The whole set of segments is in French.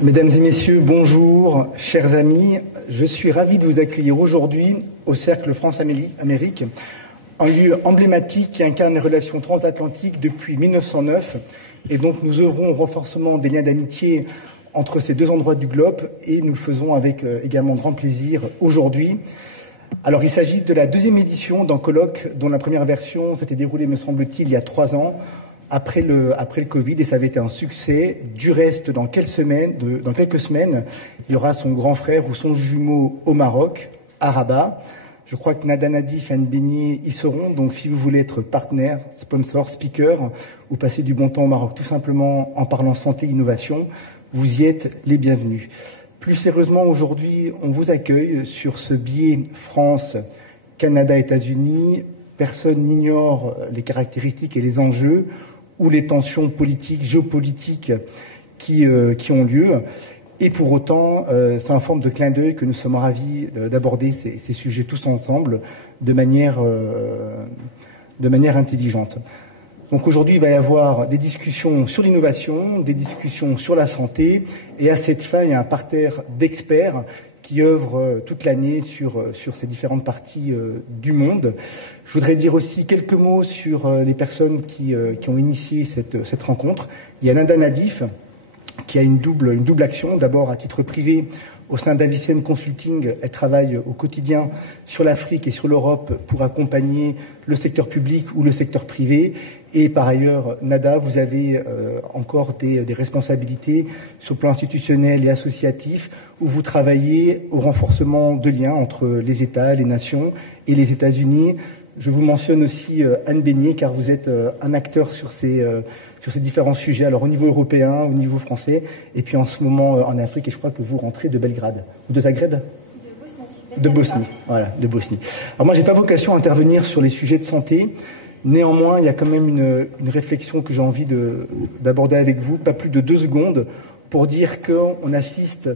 Mesdames et messieurs, bonjour, chers amis. Je suis ravi de vous accueillir aujourd'hui au Cercle France-Amérique, un lieu emblématique qui incarne les relations transatlantiques depuis 1909. Et donc nous œuvrons au renforcement des liens d'amitié entre ces deux endroits du globe et nous le faisons avec également grand plaisir aujourd'hui. Alors il s'agit de la deuxième édition d'un colloque dont la première version s'était déroulée, me semble-t-il, il y a 3 ans. Après le Covid, et ça avait été un succès. Du reste, dans quelques semaines, il y aura son grand frère ou son jumeau au Maroc, à Rabat. Je crois que Nada Nadif et Anne Beignet y seront. Donc, si vous voulez être partenaire, sponsor, speaker, ou passer du bon temps au Maroc, tout simplement en parlant santé et innovation, vous y êtes les bienvenus. Plus sérieusement, aujourd'hui, on vous accueille sur ce biais France, Canada, États-Unis. Personne n'ignore les caractéristiques et les enjeux ou les tensions politiques, géopolitiques qui ont lieu. Et pour autant, c'est en forme de clin d'œil que nous sommes ravis d'aborder ces sujets tous ensemble de manière intelligente. Donc aujourd'hui, il va y avoir des discussions sur l'innovation, des discussions sur la santé, et à cette fin, il y a un parterre d'experts qui œuvrent toute l'année sur ces différentes parties du monde. Je voudrais dire aussi quelques mots sur les personnes qui ont initié cette rencontre. Il y a Nada Nadif, qui a une double action. D'abord, à titre privé, au sein d'Avicenne Consulting, elle travaille au quotidien sur l'Afrique et sur l'Europe pour accompagner le secteur public ou le secteur privé. Et par ailleurs, Nada, vous avez encore des responsabilités sur le plan institutionnel et associatif où vous travaillez au renforcement de liens entre les États, les nations et les États-Unis. Je vous mentionne aussi Anne Beignet, car vous êtes un acteur sur ces différents sujets, alors au niveau européen, au niveau français, et puis en ce moment en Afrique, et je crois que vous rentrez de Belgrade, ou de Zagreb ? De Bosnie, voilà, de Bosnie. Alors moi, j'ai pas vocation à intervenir sur les sujets de santé. Néanmoins, il y a quand même une réflexion que j'ai envie d'aborder avec vous, pas plus de 2 secondes, pour dire qu'on assiste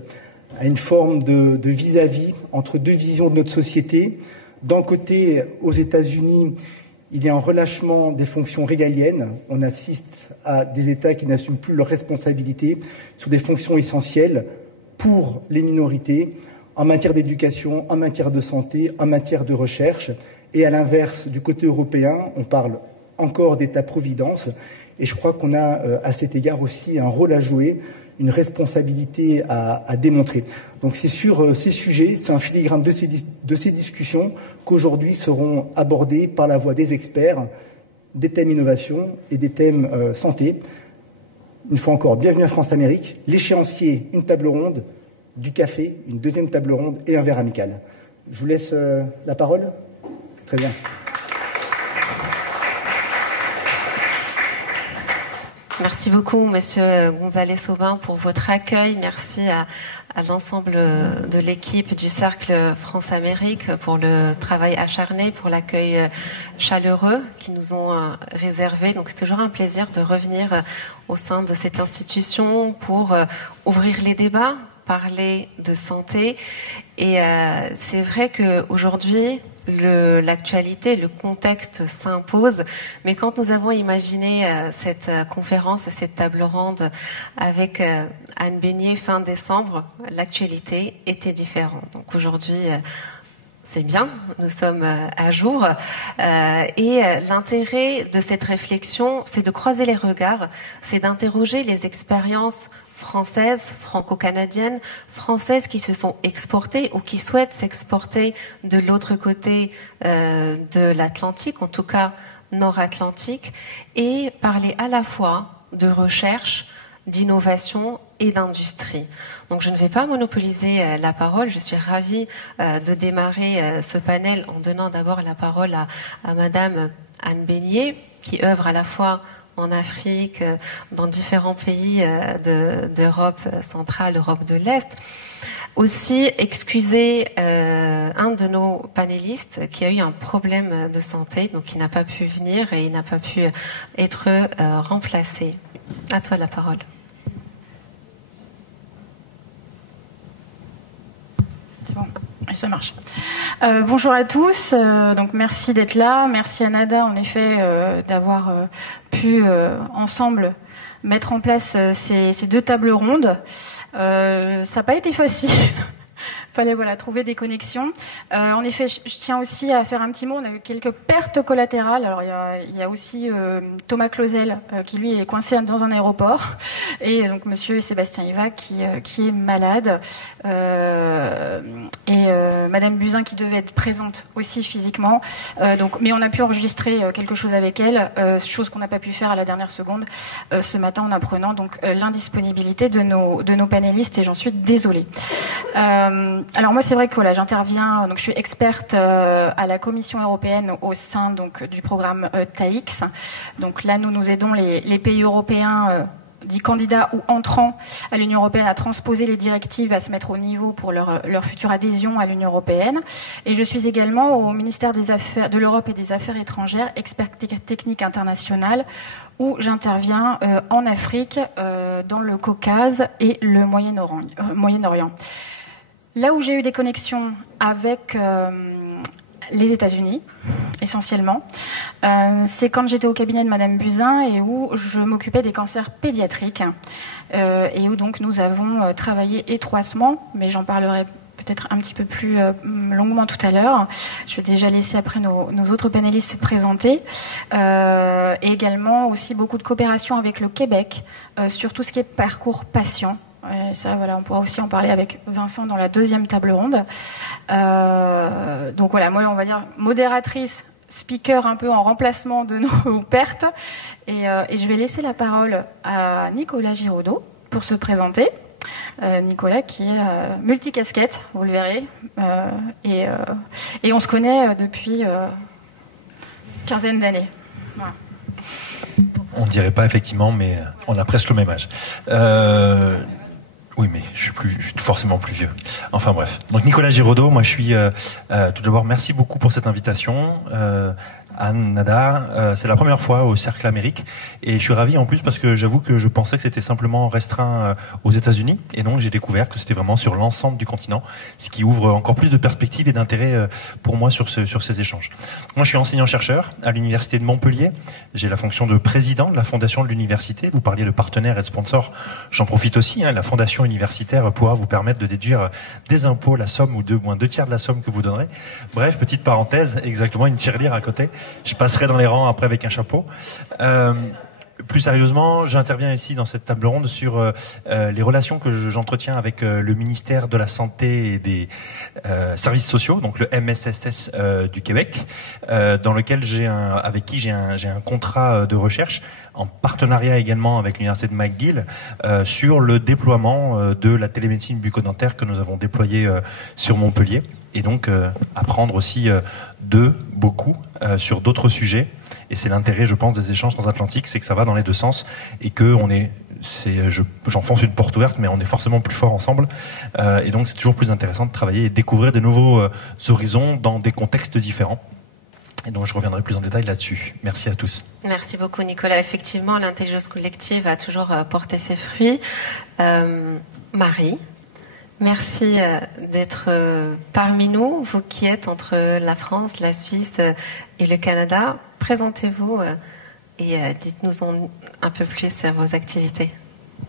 à une forme de vis-à-vis entre deux visions de notre société. D'un côté, aux États-Unis, il y a un relâchement des fonctions régaliennes. On assiste à des États qui n'assument plus leurs responsabilités sur des fonctions essentielles pour les minorités, en matière d'éducation, en matière de santé, en matière de recherche. Et à l'inverse, du côté européen, on parle encore d'État-providence. Et je crois qu'on a à cet égard aussi un rôle à jouer, une responsabilité à démontrer. Donc c'est sur ces sujets, c'est un filigrane de ces discussions qu'aujourd'hui seront abordés par la voix des experts, des thèmes innovation et des thèmes santé. Une fois encore, bienvenue à France-Amérique. L'échéancier, une table ronde, du café, une deuxième table ronde et un verre amical. Je vous laisse la parole. Très bien. Merci beaucoup, Monsieur González-Aubin, pour votre accueil. Merci à l'ensemble de l'équipe du Cercle France-Amérique pour le travail acharné, pour l'accueil chaleureux qu'ils nous ont réservé. Donc, c'est toujours un plaisir de revenir au sein de cette institution pour ouvrir les débats, parler de santé. Et c'est vrai qu'aujourd'hui, l'actualité, le contexte s'impose, mais quand nous avons imaginé cette conférence, cette table ronde avec Anne Beignet fin décembre, l'actualité était différente. Donc aujourd'hui, c'est bien, nous sommes à jour. Et l'intérêt de cette réflexion, c'est de croiser les regards, c'est d'interroger les expériences françaises, franco-canadiennes, françaises qui se sont exportées ou qui souhaitent s'exporter de l'autre côté de l'Atlantique, en tout cas nord-atlantique, et parler à la fois de recherche, d'innovation et d'industrie. Donc je ne vais pas monopoliser la parole, je suis ravie de démarrer ce panel en donnant d'abord la parole à Madame Anne Beignet, qui œuvre à la fois en Afrique, dans différents pays d'Europe centrale, Europe de l'Est. Aussi, excuser un de nos panélistes qui a eu un problème de santé, donc il n'a pas pu venir et il n'a pas pu être remplacé. À toi la parole. C'est bon. Ouais, ça marche. Bonjour à tous. Donc merci d'être là. Merci à Nada, en effet, d'avoir pu ensemble mettre en place ces 2 tables rondes. Ça n'a pas été facile. Fallait trouver des connexions. En effet, je tiens aussi à faire un petit mot. On a eu quelques pertes collatérales. Alors il y a aussi Thomas Clausel qui lui est coincé dans un aéroport, et donc Monsieur Sébastien Iva qui est malade, et Madame Buzyn qui devait être présente aussi physiquement. Mais on a pu enregistrer quelque chose avec elle, chose qu'on n'a pas pu faire à la dernière seconde ce matin en apprenant donc l'indisponibilité de nos panélistes, et j'en suis désolée. Alors moi, c'est vrai que j'interviens, donc je suis experte à la Commission européenne au sein donc du programme TAIX. Donc là, nous aidons les pays européens dits candidats ou entrants à l'Union européenne à transposer les directives, à se mettre au niveau pour leur future adhésion à l'Union européenne. Et je suis également au ministère de l'Europe et des Affaires étrangères, expert technique international, où j'interviens en Afrique, dans le Caucase et le Moyen-Orient. Là où j'ai eu des connexions avec les États-Unis, essentiellement, c'est quand j'étais au cabinet de Madame Buzyn et où je m'occupais des cancers pédiatriques, et où donc nous avons travaillé étroitement, mais j'en parlerai peut-être un petit peu plus longuement tout à l'heure. Je vais déjà laisser après nos autres panélistes se présenter. Et également aussi beaucoup de coopération avec le Québec sur tout ce qui est parcours patient. Et ça, on pourra aussi en parler avec Vincent dans la 2e table ronde. Donc voilà, moi, on va dire modératrice, speaker un peu en remplacement de nos pertes. Et je vais laisser la parole à Nicolas Giraudot pour se présenter. Nicolas qui est multicasquette, vous le verrez. Et on se connaît depuis quinzaine d'années. Voilà. On ne dirait pas effectivement, mais on a presque le même âge. Oui, mais je suis forcément plus vieux. Enfin bref. Donc Nicolas Giraudot, moi je suis... tout d'abord, merci beaucoup pour cette invitation. Anne, Nada, c'est la première fois au Cercle Amérique, et je suis ravi en plus parce que j'avoue que je pensais que c'était simplement restreint aux États-Unis, et donc j'ai découvert que c'était vraiment sur l'ensemble du continent, ce qui ouvre encore plus de perspectives et d'intérêt pour moi sur ces échanges. Moi je suis enseignant-chercheur à l'Université de Montpellier, j'ai la fonction de président de la fondation de l'université. Vous parliez de partenaires et de sponsors, j'en profite aussi, la fondation universitaire pourra vous permettre de déduire des impôts la somme ou moins 2/3 de la somme que vous donnerez. Bref, petite parenthèse, exactement, une tirelire à côté. Je passerai dans les rangs après avec un chapeau. Plus sérieusement, j'interviens ici dans cette table ronde sur les relations que j'entretiens avec le ministère de la Santé et des Services sociaux, donc le MSSS du Québec, dans lequel avec qui j'ai un contrat de recherche en partenariat également avec l'université de McGill sur le déploiement de la télémédecine bucco-dentaire que nous avons déployée sur Montpellier. Et donc apprendre aussi beaucoup sur d'autres sujets. Et c'est l'intérêt, je pense, des échanges transatlantiques, c'est que ça va dans les deux sens et que j'enfonce une porte ouverte, mais on est forcément plus fort ensemble. Et donc c'est toujours plus intéressant de travailler et de découvrir des nouveaux horizons dans des contextes différents. Et donc je reviendrai plus en détail là-dessus. Merci à tous. Merci beaucoup Nicolas. Effectivement, l'intelligence collective a toujours porté ses fruits. Marie, merci d'être parmi nous, vous qui êtes entre la France, la Suisse et le Canada. Présentez-vous et dites-nous un peu plus sur vos activités.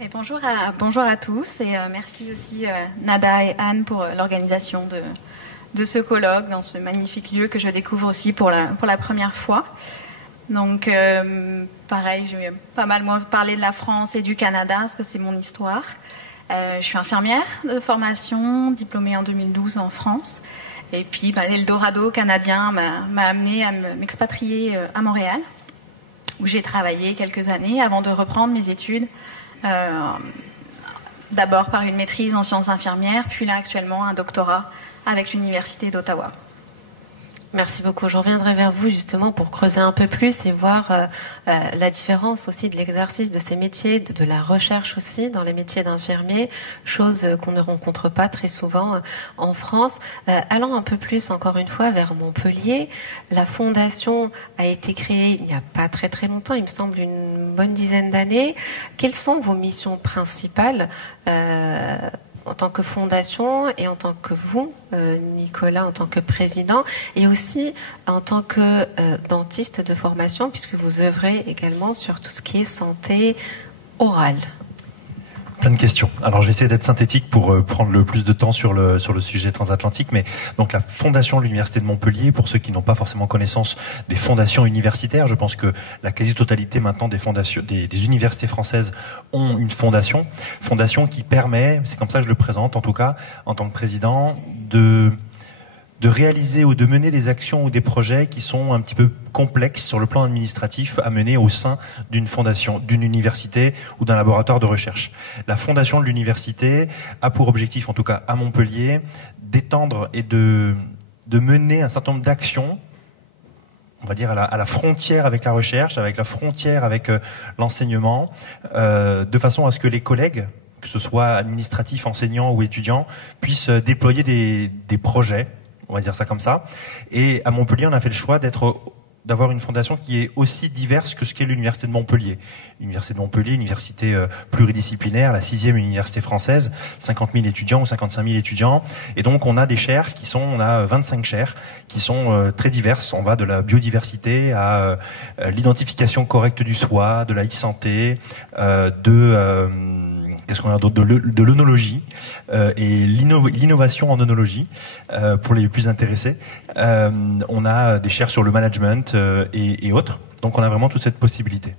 Et bonjour à tous, et merci aussi Nada et Anne pour l'organisation de ce colloque dans ce magnifique lieu que je découvre aussi pour la première fois. Donc pareil, je vais pas mal parler de la France et du Canada parce que c'est mon histoire. Je suis infirmière de formation, diplômée en 2012 en France. Et puis l'Eldorado canadien m'a amenée à m'expatrier à Montréal, où j'ai travaillé quelques années avant de reprendre mes études. D'abord par une maîtrise en sciences infirmières, puis là actuellement un doctorat avec l'Université d'Ottawa. Merci beaucoup. Je reviendrai vers vous justement pour creuser un peu plus et voir la différence aussi de l'exercice de ces métiers, de la recherche aussi dans les métiers d'infirmier, chose qu'on ne rencontre pas très souvent en France. Allons un peu plus encore une fois vers Montpellier. La fondation a été créée il n'y a pas très très longtemps, il me semble une bonne dizaine d'années. Quelles sont vos missions principales en tant que fondation et en tant que vous, Nicolas, en tant que président, et aussi en tant que dentiste de formation, puisque vous œuvrez également sur tout ce qui est santé orale. Plein de questions. Alors je vais essayer d'être synthétique pour prendre le plus de temps sur le sujet transatlantique. Mais donc la fondation de l'Université de Montpellier, pour ceux qui n'ont pas forcément connaissance des fondations universitaires, je pense que la quasi-totalité maintenant des fondations, des universités françaises ont une fondation qui permet, c'est comme ça que je le présente en tout cas, en tant que président, de réaliser ou de mener des actions ou des projets qui sont un petit peu complexes sur le plan administratif à mener au sein d'une fondation, d'une université ou d'un laboratoire de recherche. La fondation de l'université a pour objectif, en tout cas à Montpellier, d'étendre et de mener un certain nombre d'actions, on va dire à la frontière avec la recherche, avec la frontière avec l'enseignement, de façon à ce que les collègues, que ce soit administratifs, enseignants ou étudiants, puissent déployer des projets, on va dire ça comme ça. Et à Montpellier, on a fait le choix d'avoir une fondation qui est aussi diverse que ce qu'est l'Université de Montpellier. L'Université de Montpellier, université pluridisciplinaire, la 6e université française, 50 000 étudiants ou 55 000 étudiants. Et donc, on a des chaires on a 25 chaires qui sont très diverses. On va de la biodiversité à l'identification correcte du soi, de la e-santé, qu'est-ce qu'on a d'autre, de l'œnologie et l'innovation en œnologie pour les plus intéressés. On a des chaires sur le management et autres. Donc on a vraiment toute cette possibilité.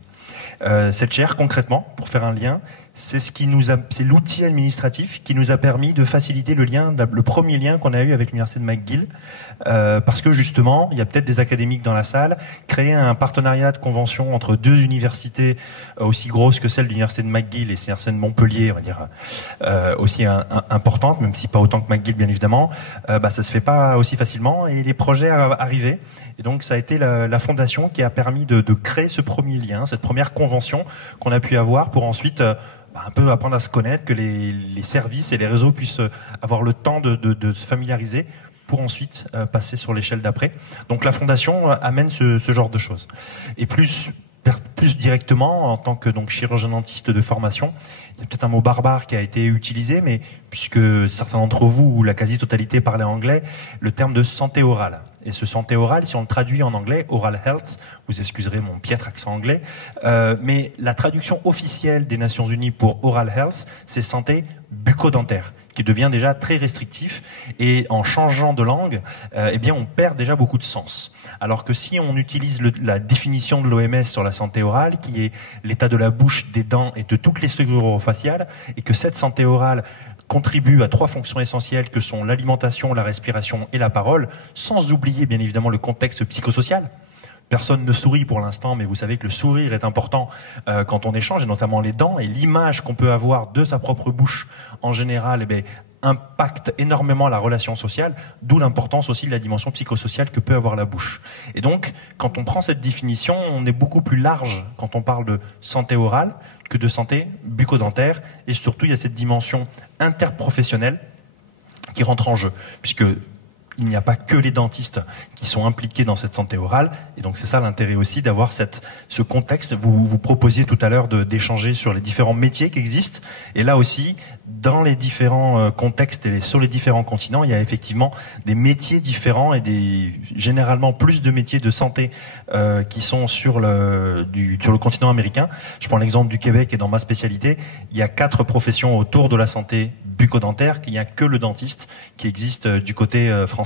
Cette chaire, concrètement, pour faire un lien, c'est l'outil administratif qui nous a permis de faciliter le premier lien qu'on a eu avec l'université de McGill, parce que justement, il y a peut-être des académiques dans la salle, créer un partenariat de convention entre deux universités aussi grosses que celle de l'université de McGill et l'université de Montpellier, on va dire aussi importante, même si pas autant que McGill bien évidemment, ça se fait pas aussi facilement et les projets arrivaient. Et donc ça a été la fondation qui a permis de créer ce premier lien, cette première convention qu'on a pu avoir pour ensuite un peu apprendre à se connaître, que les services et les réseaux puissent avoir le temps de se familiariser pour ensuite passer sur l'échelle d'après. Donc la fondation amène ce genre de choses. Et plus directement, en tant que chirurgien dentiste de formation, il y a peut-être un mot barbare qui a été utilisé, mais puisque certains d'entre vous, ou la quasi-totalité, parlaient anglais, le terme de santé orale. Et ce santé orale, si on le traduit en anglais, oral health, vous excuserez mon piètre accent anglais, mais la traduction officielle des Nations Unies pour oral health, c'est santé bucco-dentaire, qui devient déjà très restrictif, et en changeant de langue, on perd déjà beaucoup de sens. Alors que si on utilise la définition de l'OMS sur la santé orale, qui est l'état de la bouche, des dents et de toutes les structures orofaciales, et que cette santé orale contribue à 3 fonctions essentielles que sont l'alimentation, la respiration et la parole, sans oublier bien évidemment le contexte psychosocial. Personne ne sourit pour l'instant, mais vous savez que le sourire est important quand on échange, et notamment les dents, et l'image qu'on peut avoir de sa propre bouche en général impacte énormément la relation sociale, d'où l'importance aussi de la dimension psychosociale que peut avoir la bouche. Et donc, quand on prend cette définition, on est beaucoup plus large quand on parle de santé orale que de santé bucco-dentaire, et surtout il y a cette dimension interprofessionnelle qui rentre en jeu, puisque il n'y a pas que les dentistes qui sont impliqués dans cette santé orale, et donc c'est ça l'intérêt aussi d'avoir ce contexte. Vous proposiez tout à l'heure d'échanger sur les différents métiers qui existent, et là aussi, dans les différents contextes et sur les différents continents, il y a effectivement des métiers différents et généralement plus de métiers de santé qui sont sur le continent américain. Je prends l'exemple du Québec, et dans ma spécialité, il y a 4 professions autour de la santé bucco-dentaire, qu'il n'y a que le dentiste qui existe du côté français.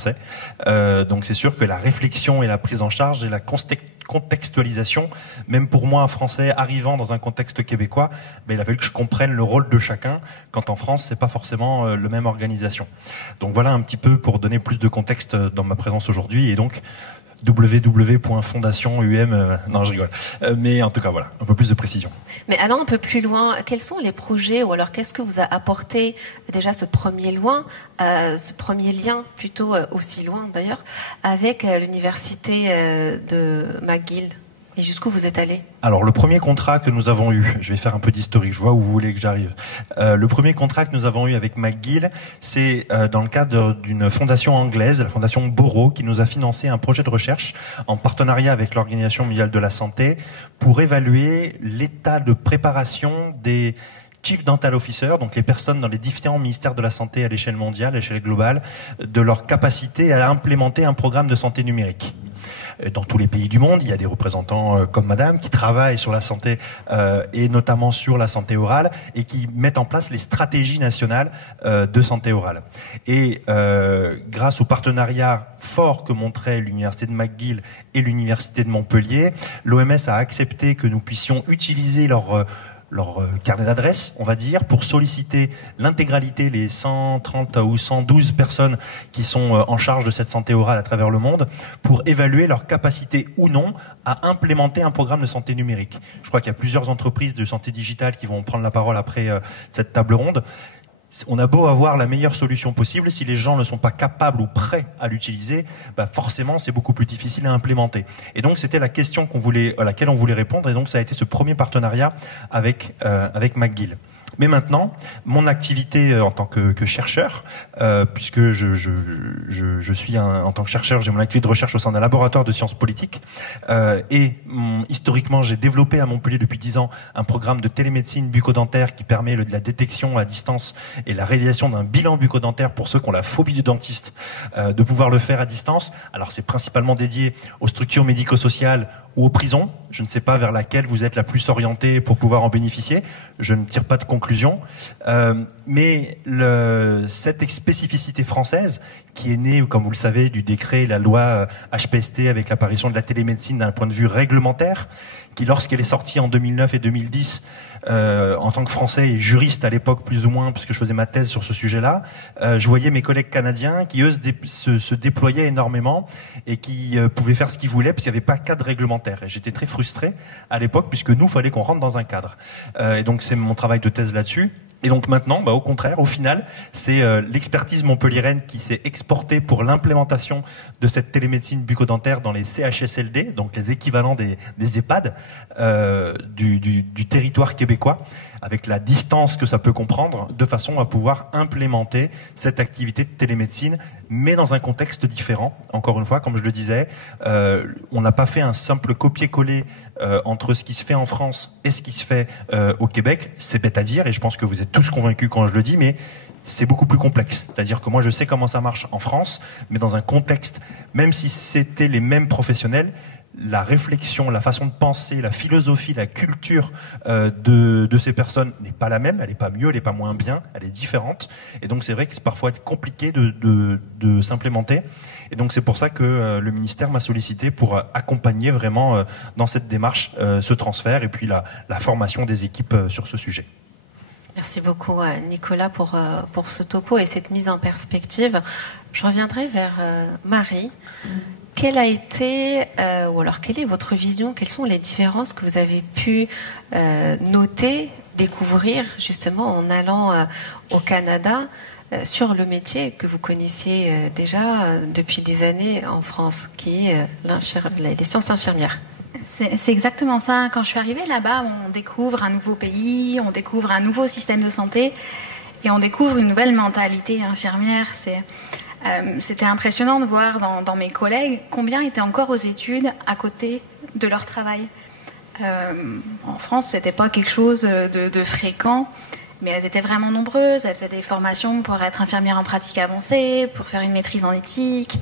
Donc c'est sûr que la réflexion et la prise en charge et la contextualisation, même pour moi, un Français arrivant dans un contexte québécois, il a fallu que je comprenne le rôle de chacun, quand en France, c'est pas forcément la même organisation. Donc voilà un petit peu pour donner plus de contexte dans ma présence aujourd'hui, et donc www.fondationum, non je rigole, mais en tout cas voilà, un peu plus de précision. Mais allons un peu plus loin, quels sont les projets, ou alors qu'est-ce que vous a apporté déjà ce premier lien plutôt aussi loin d'ailleurs, avec l'université de McGill? Et jusqu'où vous êtes allé? Alors le premier contrat que nous avons eu, je vais faire un peu d'historique, je vois où vous voulez que j'arrive. Le premier contrat que nous avons eu avec McGill, c'est dans le cadre d'une fondation anglaise, la fondation Boro, qui nous a financé un projet de recherche en partenariat avec l'Organisation mondiale de la santé pour évaluer l'état de préparation des Chief Dental Officer, donc les personnes dans les différents ministères de la santé à l'échelle mondiale, à l'échelle globale, de leur capacité à implémenter un programme de santé numérique. Dans tous les pays du monde, il y a des représentants comme Madame qui travaillent sur la santé et notamment sur la santé orale et qui mettent en place les stratégies nationales de santé orale. Et grâce au partenariat fort que montraient l'université de McGill et l'université de Montpellier, l'OMS a accepté que nous puissions utiliser leur carnet d'adresses, on va dire, pour solliciter l'intégralité, les 130 ou 112 personnes qui sont en charge de cette santé orale à travers le monde, pour évaluer leur capacité ou non à implémenter un programme de santé numérique. Je crois qu'il y a plusieurs entreprises de santé digitale qui vont prendre la parole après cette table ronde. On a beau avoir la meilleure solution possible, si les gens ne sont pas capables ou prêts à l'utiliser, forcément c'est beaucoup plus difficile à implémenter. Et donc c'était la question à laquelle on voulait répondre, et donc ça a été ce premier partenariat avec McGill. Mais maintenant, mon activité en tant que chercheur, puisque je suis en tant que chercheur, j'ai mon activité de recherche au sein d'un laboratoire de sciences politiques, historiquement, j'ai développé à Montpellier depuis 10 ans un programme de télémédecine bucco-dentaire qui permet la détection à distance et la réalisation d'un bilan bucco-dentaire pour ceux qui ont la phobie du dentiste, de pouvoir le faire à distance. Alors c'est principalement dédié aux structures médico-sociales ou aux prisons. Je ne sais pas vers laquelle vous êtes la plus orientée pour pouvoir en bénéficier. Je ne tire pas de conclusion. Mais cette spécificité française, qui est née, comme vous le savez, du décret, la loi HPST, avec l'apparition de la télémédecine d'un point de vue réglementaire, qui, lorsqu'elle est sortie en 2009 et 2010, en tant que Français et juriste à l'époque plus ou moins, puisque je faisais ma thèse sur ce sujet-là, je voyais mes collègues canadiens qui, eux, se déployaient énormément et qui pouvaient faire ce qu'ils voulaient, parce qu'il n'y avait pas cadre réglementaire. Et j'étais très frustré à l'époque, puisque nous, il fallait qu'on rentre dans un cadre. Et donc c'est mon travail de thèse là-dessus. Et donc maintenant, au contraire, au final, c'est l'expertise montpelliéraine qui s'est exportée pour l'implémentation de cette télémédecine bucco-dentaire dans les CHSLD, donc les équivalents des EHPAD du territoire québécois, avec la distance que ça peut comprendre, de façon à pouvoir implémenter cette activité de télémédecine, mais dans un contexte différent. Encore une fois, comme je le disais, on n'a pas fait un simple copier-coller entre ce qui se fait en France et ce qui se fait au Québec. C'est bête à dire, et je pense que vous êtes tous convaincus quand je le dis, mais c'est beaucoup plus complexe. C'est-à-dire que moi, je sais comment ça marche en France, mais dans un contexte, même si c'était les mêmes professionnels, la réflexion, la façon de penser, la philosophie, la culture de ces personnes n'est pas la même, elle n'est pas mieux, elle n'est pas moins bien, elle est différente. Et donc c'est vrai que c'est parfois compliqué de s'implémenter. Et donc c'est pour ça que le ministère m'a sollicité pour accompagner vraiment dans cette démarche ce transfert et puis la formation des équipes sur ce sujet. Merci beaucoup Nicolas pour ce topo et cette mise en perspective. Je reviendrai vers Marie. Quelle a été, ou alors quelle est votre vision, quelles sont les différences que vous avez pu noter, découvrir justement en allant au Canada sur le métier que vous connaissiez déjà depuis des années en France, qui est les sciences infirmières? C'est exactement ça. Quand je suis arrivée là-bas, on découvre un nouveau pays, on découvre un nouveau système de santé et on découvre une nouvelle mentalité infirmière. C'était impressionnant de voir dans mes collègues combien étaient encore aux études à côté de leur travail. En France, c'était pas quelque chose de fréquent, mais elles étaient vraiment nombreuses. Elles faisaient des formations pour être infirmières en pratique avancée, pour faire une maîtrise en éthique.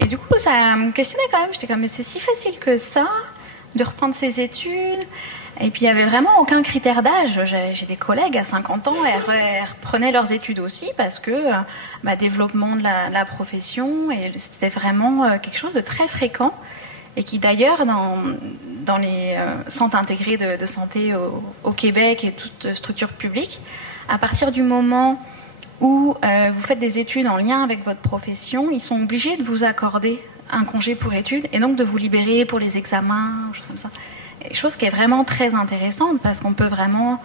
Et du coup, ça me questionnait quand même. J'étais comme, mais c'est si facile que ça de reprendre ses études. Et puis, il n'y avait vraiment aucun critère d'âge. J'ai des collègues à 50 ans, elles reprenaient leurs études aussi parce que développement de la profession, et c'était vraiment quelque chose de très fréquent et qui d'ailleurs, dans les centres intégrés de santé au Québec et toutes structures publiques, à partir du moment où vous faites des études en lien avec votre profession, ils sont obligés de vous accorder un congé pour études et donc de vous libérer pour les examens, choses comme ça. Chose qui est vraiment très intéressante parce qu'on peut vraiment...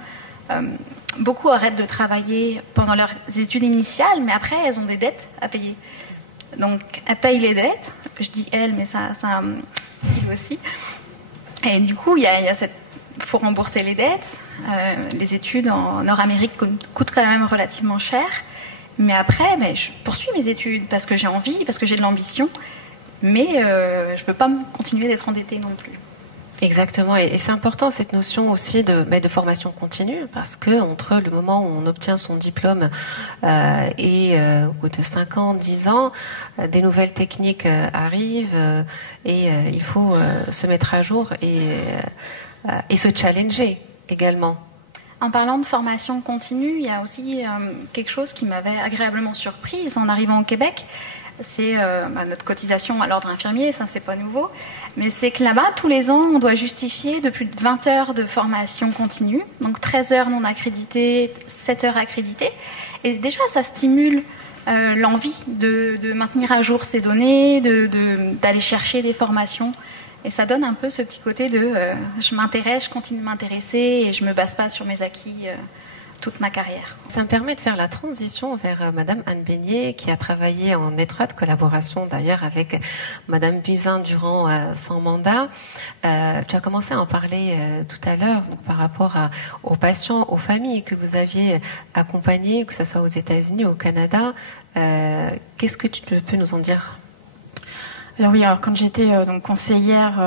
beaucoup arrêtent de travailler pendant leurs études initiales, mais après, elles ont des dettes à payer. Donc, elles payent les dettes. Je dis elles, mais ça il aussi. Et du coup, il faut rembourser les dettes. Les études en Nord-Amérique coûtent quand même relativement cher. Mais après, je poursuis mes études parce que j'ai envie, parce que j'ai de l'ambition. Mais je ne veux pas continuer d'être endettée non plus. Exactement, et c'est important cette notion aussi de formation continue, parce que entre le moment où on obtient son diplôme et au bout de 5 ans, 10 ans, des nouvelles techniques arrivent et il faut se mettre à jour et se challenger également. En parlant de formation continue, il y a aussi quelque chose qui m'avait agréablement surprise en arrivant au Québec. C'est notre cotisation à l'ordre infirmier, ça c'est pas nouveau, mais c'est que là-bas, tous les ans, on doit justifier de plus de 20 heures de formation continue, donc 13 heures non accréditées, 7 heures accréditées, et déjà ça stimule l'envie de maintenir à jour ces données, d'aller chercher des formations, et ça donne un peu ce petit côté de je m'intéresse, je continue de m'intéresser, et je me base pas sur mes acquis toute ma carrière. Ça me permet de faire la transition vers Madame Anne Beignet, qui a travaillé en étroite collaboration d'ailleurs avec Madame Buzyn durant son mandat. Tu as commencé à en parler tout à l'heure par rapport aux patients, aux familles que vous aviez accompagnées, que ce soit aux États-Unis ou au Canada. Qu'est-ce que tu peux nous en dire ? Alors oui, quand j'étais donc conseillère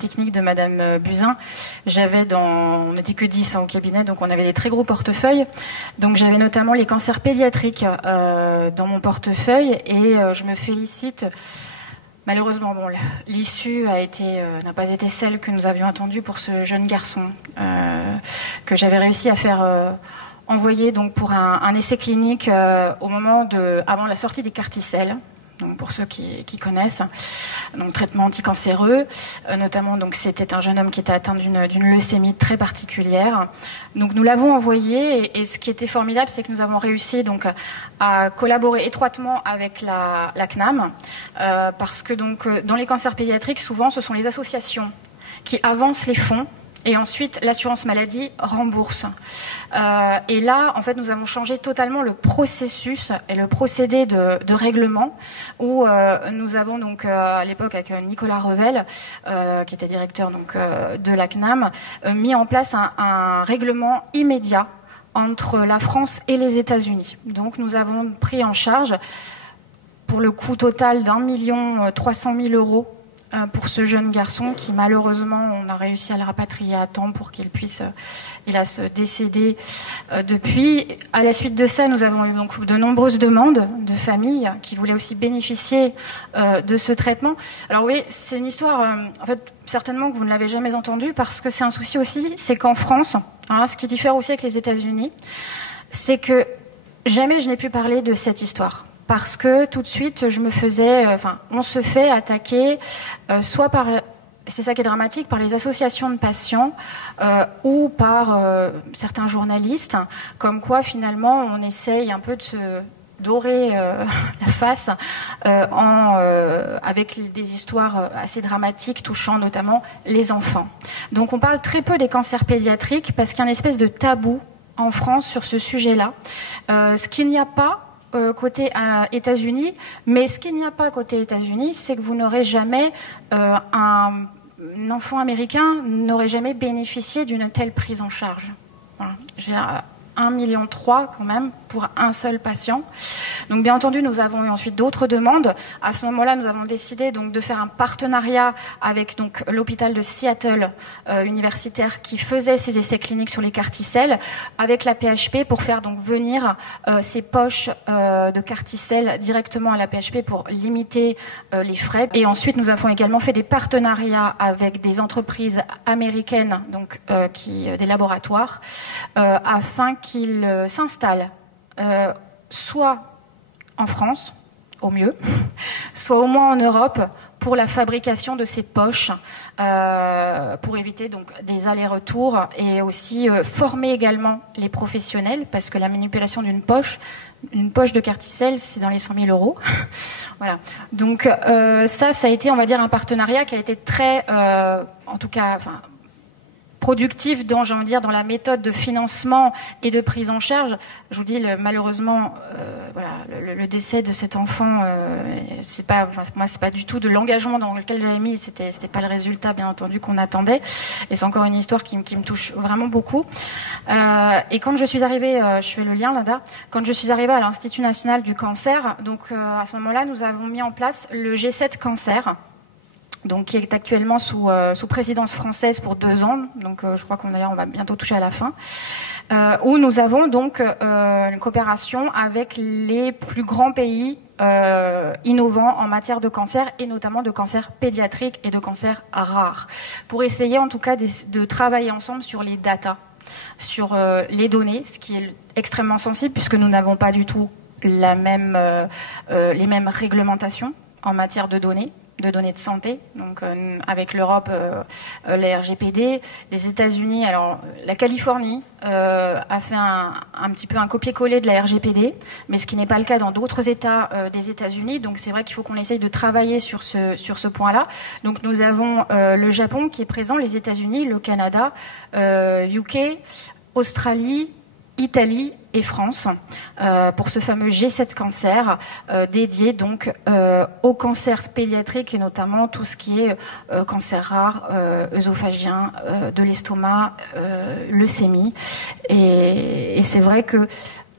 technique de Madame Buzyn, on n'était que 10 au cabinet, donc on avait des très gros portefeuilles. Donc j'avais notamment les cancers pédiatriques dans mon portefeuille et je me félicite. Malheureusement, l'issue n'a pas été celle que nous avions attendue pour ce jeune garçon que j'avais réussi à faire envoyer donc pour un essai clinique avant la sortie des carticelles. Donc pour ceux qui connaissent, donc traitement anticancéreux, notamment donc c'était un jeune homme qui était atteint d'une leucémie très particulière. Donc nous l'avons envoyé et ce qui était formidable, c'est que nous avons réussi donc à collaborer étroitement avec la CNAM parce que donc dans les cancers pédiatriques, souvent ce sont les associations qui avancent les fonds. Et ensuite, l'assurance maladie rembourse. Et là, en fait, nous avons changé totalement le processus et le procédé de règlement, où nous avons donc à l'époque avec Nicolas Revel, qui était directeur donc de la CNAM, mis en place un règlement immédiat entre la France et les États-Unis. Donc, nous avons pris en charge pour le coût total d'1 300 000 € pour ce jeune garçon qui malheureusement on a réussi à le rapatrier à temps pour qu'il puisse hélas décéder depuis. À la suite de ça, nous avons eu donc de nombreuses demandes de familles qui voulaient aussi bénéficier de ce traitement. Alors oui, c'est une histoire en fait certainement que vous ne l'avez jamais entendue parce que c'est un souci aussi, c'est qu'en France, alors ce qui diffère aussi avec les États-Unis, c'est que jamais je n'ai pu parler de cette histoire. Parce que tout de suite, on se fait attaquer, soit par, c'est ça qui est dramatique, par les associations de patients ou par certains journalistes, comme quoi finalement on essaye un peu de se dorer la face avec des histoires assez dramatiques touchant notamment les enfants. Donc on parle très peu des cancers pédiatriques parce qu'il y a une espèce de tabou en France sur ce sujet-là, ce qu'il n'y a pas côté États-Unis, mais ce qu'il n'y a pas côté États-Unis, c'est que vous n'aurez jamais un enfant américain n'aurait jamais bénéficié d'une telle prise en charge. Voilà. J'ai 1,3 million quand même pour un seul patient. Donc bien entendu, nous avons eu ensuite d'autres demandes. À ce moment-là, nous avons décidé donc de faire un partenariat avec donc l'hôpital de Seattle universitaire qui faisait ces essais cliniques sur les carticelles avec la PHP pour faire donc venir ces poches de carticelles directement à la PHP pour limiter les frais. Et ensuite, nous avons également fait des partenariats avec des entreprises américaines, donc des laboratoires, afin qu'ils s'installent soit en France, au mieux, soit au moins en Europe pour la fabrication de ces poches, pour éviter donc des allers-retours et aussi former également les professionnels, parce que la manipulation d'une poche de carticelle, c'est dans les 100 000 €. Voilà. Donc ça a été, on va dire, un partenariat qui a été très, en tout cas, productif dans la méthode de financement et de prise en charge. Je vous dis, malheureusement, le décès de cet enfant, pour moi, c'est pas du tout de l'engagement dans lequel j'avais mis. C'était pas le résultat, bien entendu, qu'on attendait. Et c'est encore une histoire qui me touche vraiment beaucoup. Et quand je suis arrivée, je fais le lien, Linda, quand je suis arrivée à l'Institut national du cancer, donc à ce moment-là, nous avons mis en place le G7 cancer. donc qui est actuellement sous présidence française pour 2 ans. Donc je crois qu'on va bientôt toucher à la fin. Où nous avons donc une coopération avec les plus grands pays innovants en matière de cancer, et notamment de cancer pédiatrique et de cancer rare, pour essayer en tout cas de travailler ensemble sur les datas, sur les données, ce qui est extrêmement sensible puisque nous n'avons pas du tout les mêmes réglementations en matière de données de santé. Donc avec l'Europe, la RGPD, les États-Unis, alors la Californie a fait un petit peu un copier-coller de la RGPD, mais ce qui n'est pas le cas dans d'autres États des États-Unis. Donc c'est vrai qu'il faut qu'on essaye de travailler sur ce point-là. Donc nous avons le Japon qui est présent, les États-Unis, le Canada, UK, Australie, Italie et France pour ce fameux G7 cancer dédié donc au cancer pédiatrique et notamment tout ce qui est cancer rare, œsophagien, de l'estomac, leucémie. Et c'est vrai que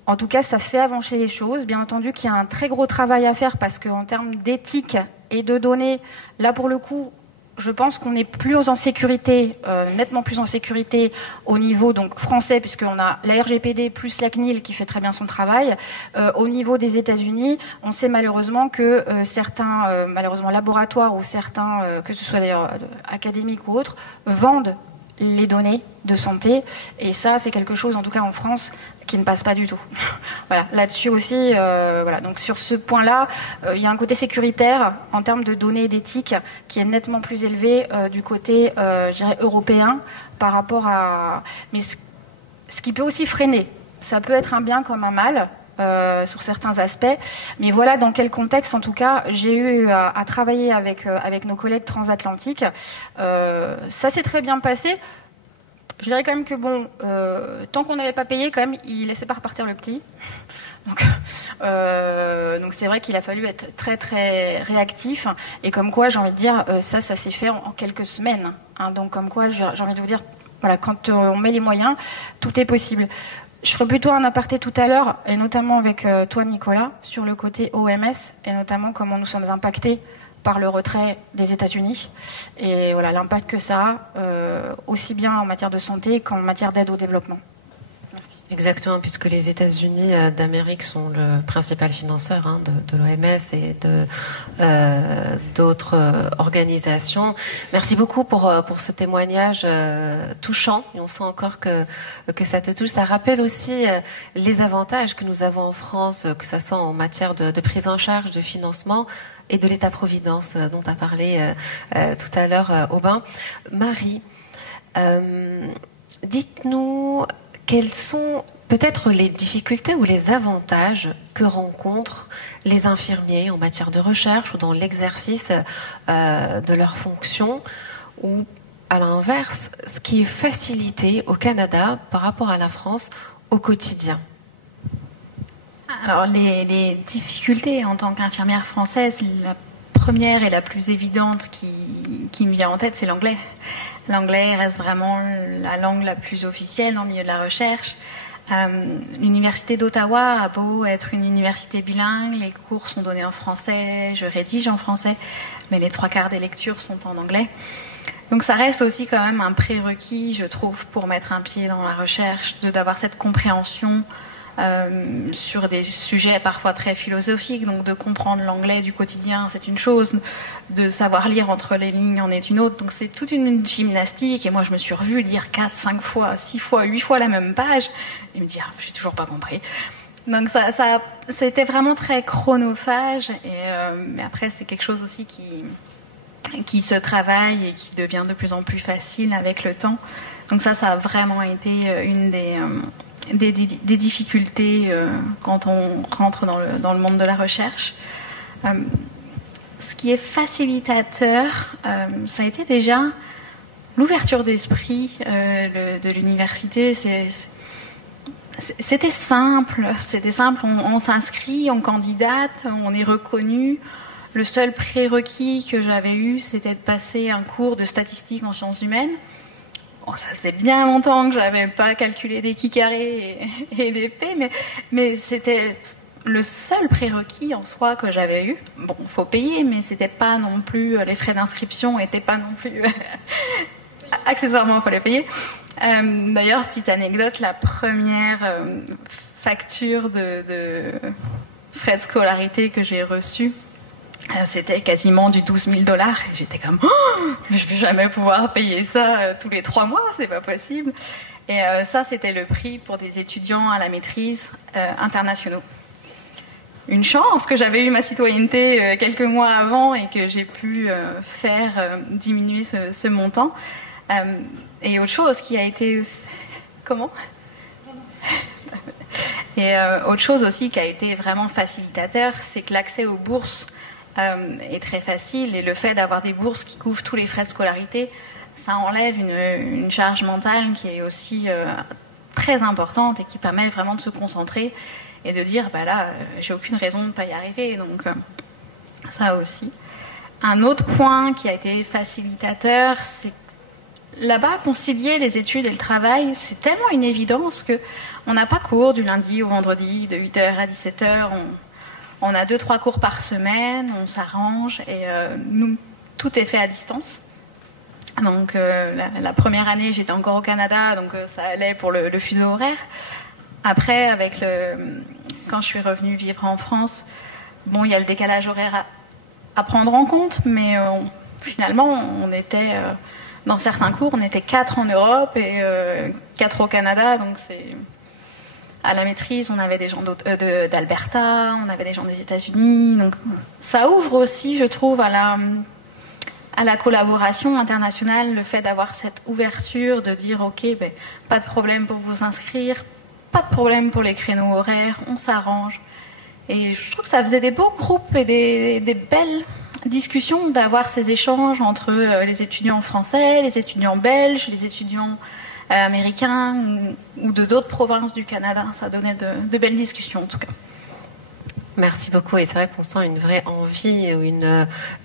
en tout cas, ça fait avancer les choses. Bien entendu qu'il y a un très gros travail à faire parce qu'en termes d'éthique et de données, là pour le coup, je pense qu'on est plus en sécurité, nettement plus en sécurité au niveau donc français, puisqu'on a la RGPD plus la CNIL qui fait très bien son travail. Au niveau des États-Unis, on sait malheureusement que certains laboratoires ou certains, que ce soit d'ailleurs académiques ou autres, vendent les données de santé. Et ça, c'est quelque chose, en tout cas en France, qui ne passe pas du tout. Voilà, là-dessus aussi, voilà. Donc sur ce point-là, il y a un côté sécuritaire en termes de données et d'éthique qui est nettement plus élevé du côté, je dirais, européen par rapport à. Mais ce qui peut aussi freiner, ça peut être un bien comme un mal. Sur certains aspects, mais voilà dans quel contexte en tout cas j'ai eu à travailler avec nos collègues transatlantiques. Ça s'est très bien passé. Je dirais quand même que bon, tant qu'on n'avait pas payé, quand même, il laissait pas repartir le petit. Donc c'est vrai qu'il a fallu être très très réactif. Et comme quoi, j'ai envie de dire, ça s'est fait en quelques semaines. Hein, donc comme quoi, j'ai envie de vous dire, voilà, quand on met les moyens, tout est possible. Je ferai plutôt un aparté tout à l'heure, et notamment avec toi, Nicolas, sur le côté OMS, et notamment comment nous sommes impactés par le retrait des États-Unis. Et voilà, l'impact que ça a, aussi bien en matière de santé qu'en matière d'aide au développement. Merci. Exactement, puisque les États-Unis d'Amérique sont le principal financeur de l'OMS et d'autres organisations. Merci beaucoup pour ce témoignage touchant, et on sent encore que ça te touche. Ça rappelle aussi les avantages que nous avons en France, que ce soit en matière de prise en charge, de financement et de l'État-providence dont tu as parlé tout à l'heure, Aubin. Marie, dites-nous quelles sont peut-être les difficultés ou les avantages que rencontrent les infirmiers en matière de recherche ou dans l'exercice de leurs fonctions, ou à l'inverse, ce qui est facilité au Canada par rapport à la France au quotidien. Alors les difficultés en tant qu'infirmière française, la première et la plus évidente qui me vient en tête, c'est l'anglais. L'anglais reste vraiment la langue la plus officielle en milieu de la recherche. L'université d'Ottawa a beau être une université bilingue, les cours sont donnés en français, je rédige en français, mais les 3/4 des lectures sont en anglais. Donc ça reste aussi quand même un prérequis, je trouve, pour mettre un pied dans la recherche, d'avoir cette compréhension sur des sujets parfois très philosophiques. Donc de comprendre l'anglais du quotidien, c'est une chose, de savoir lire entre les lignes en est une autre. Donc c'est toute une gymnastique, et moi je me suis revue lire 4, 5 fois, 6 fois, 8 fois la même page et me dire j'ai toujours pas compris. Donc ça c'était vraiment très chronophage, mais après c'est quelque chose aussi qui se travaille et qui devient de plus en plus facile avec le temps. Donc ça a vraiment été une des difficultés quand on rentre dans le monde de la recherche. Ce qui est facilitateur, ça a été déjà l'ouverture d'esprit de l'université. C'était simple, on s'inscrit, on candidate, on est reconnu. Le seul prérequis que j'avais eu, c'était de passer un cours de statistique en sciences humaines. Bon, ça faisait bien longtemps que je n'avais pas calculé des qui carrés et des p, mais c'était le seul prérequis en soi que j'avais eu, bon, il faut payer, mais c'était pas non plus, les frais d'inscription n'étaient pas non plus, accessoirement, il fallait payer. D'ailleurs, petite anecdote, la première facture de frais de scolarité que j'ai reçue, c'était quasiment du 12 000 $. Et j'étais comme, oh, je vais jamais pouvoir payer ça tous les 3 mois, c'est pas possible. Et ça, c'était le prix pour des étudiants à la maîtrise internationaux. Une chance que j'avais eu ma citoyenneté quelques mois avant et que j'ai pu faire diminuer ce montant. Et autre chose qui a été... Comment ? Et autre chose aussi qui a été vraiment facilitateur, c'est que l'accès aux bourses est très facile, et le fait d'avoir des bourses qui couvrent tous les frais de scolarité, ça enlève une charge mentale qui est aussi très importante et qui permet vraiment de se concentrer et de dire, bah là, j'ai aucune raison de ne pas y arriver. Donc ça aussi. Un autre point qui a été facilitateur, c'est là-bas, concilier les études et le travail, c'est tellement une évidence qu'on n'a pas cours du lundi au vendredi de 8h à 17h. On a 2-3 cours par semaine, on s'arrange, et nous, tout est fait à distance. Donc la première année, j'étais encore au Canada, donc ça allait pour le fuseau horaire. Après, quand je suis revenue vivre en France, bon, il y a le décalage horaire à prendre en compte, mais finalement, on était... dans certains cours, on était 4 en Europe et 4 au Canada. Donc à la maîtrise, on avait des gens d'Alberta, on avait des gens des États-Unis. Donc ça ouvre aussi, je trouve, à la collaboration internationale, le fait d'avoir cette ouverture, de dire ok, ben, pas de problème pour vous inscrire, pas de problème pour les créneaux horaires, on s'arrange. Et je trouve que ça faisait des beaux groupes et des belles discussion d'avoir ces échanges entre les étudiants français, les étudiants belges, les étudiants américains ou de d'autres provinces du Canada. Ça donnait de belles discussions en tout cas. Merci beaucoup. Et c'est vrai qu'on sent une vraie envie,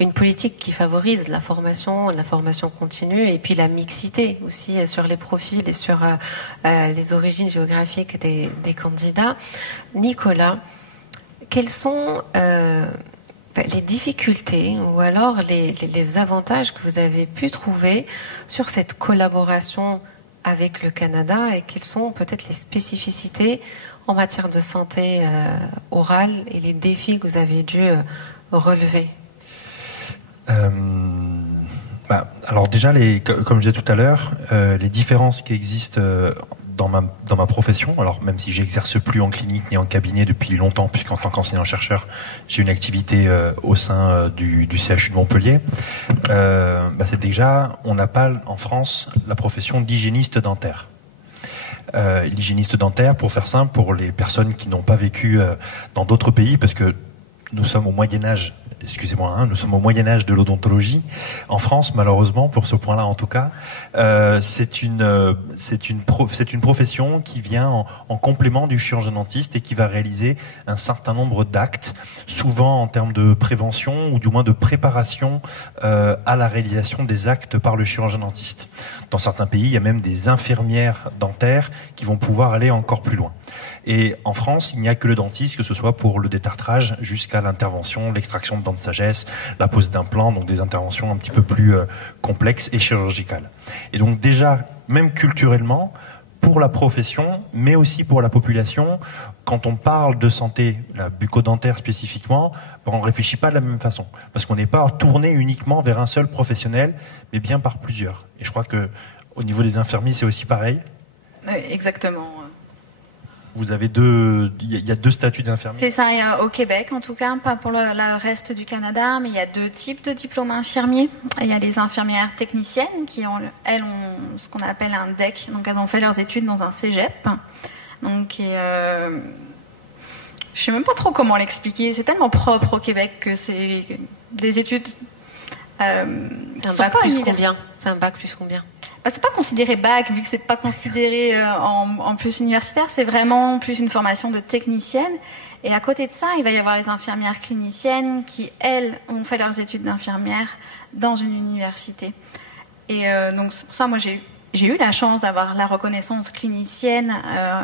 une politique qui favorise la formation continue, et puis la mixité aussi sur les profils et sur les origines géographiques des candidats. Nicolas, quels sont les difficultés ou alors les avantages que vous avez pu trouver sur cette collaboration avec le Canada, et quelles sont peut-être les spécificités en matière de santé orale et les défis que vous avez dû relever? Alors déjà, comme je disais tout à l'heure, les différences qui existent dans ma profession, alors même si j'exerce plus en clinique ni en cabinet depuis longtemps, puisqu'en tant qu'enseignant-chercheur, j'ai une activité au sein du CHU de Montpellier, c'est déjà, on n'a pas en France la profession d'hygiéniste dentaire. L'hygiéniste dentaire, pour faire simple, pour les personnes qui n'ont pas vécu dans d'autres pays, parce que nous sommes au Moyen-Âge, nous sommes au Moyen-Âge de l'odontologie. En France, malheureusement, pour ce point-là en tout cas, c'est une profession qui vient en complément du chirurgien dentiste et qui va réaliser un certain nombre d'actes, souvent en termes de prévention ou du moins de préparation à la réalisation des actes par le chirurgien dentiste. Dans certains pays, il y a même des infirmières dentaires qui vont pouvoir aller encore plus loin. Et en France, il n'y a que le dentiste, que ce soit pour le détartrage jusqu'à l'intervention, l'extraction de dents de sagesse, la pose d'implants, donc des interventions un petit peu plus complexes et chirurgicales. Et donc déjà, même culturellement, pour la profession, mais aussi pour la population, quand on parle de santé, la bucco-dentaire spécifiquement, on ne réfléchit pas de la même façon. Parce qu'on n'est pas tourné uniquement vers un seul professionnel, mais bien par plusieurs. Et je crois que au niveau des infirmiers, c'est aussi pareil. Oui, exactement. Vous avez il y a 2 statuts d'infirmiers. C'est ça, au Québec en tout cas, pas pour le reste du Canada, mais il y a 2 types de diplômes infirmiers. Il y a les infirmières techniciennes qui elles ont ce qu'on appelle un DEC, donc elles ont fait leurs études dans un cégep. Donc je sais même pas trop comment l'expliquer, c'est tellement propre au Québec que c'est des études. C'est un bac plus combien ? C'est un bac plus combien ? C'est pas considéré bac, vu que c'est pas considéré en plus universitaire, c'est vraiment plus une formation de technicienne. Et à côté de ça, il va y avoir les infirmières cliniciennes qui, elles, ont fait leurs études d'infirmière dans une université. Et donc c'est pour ça, moi, j'ai eu la chance d'avoir la reconnaissance clinicienne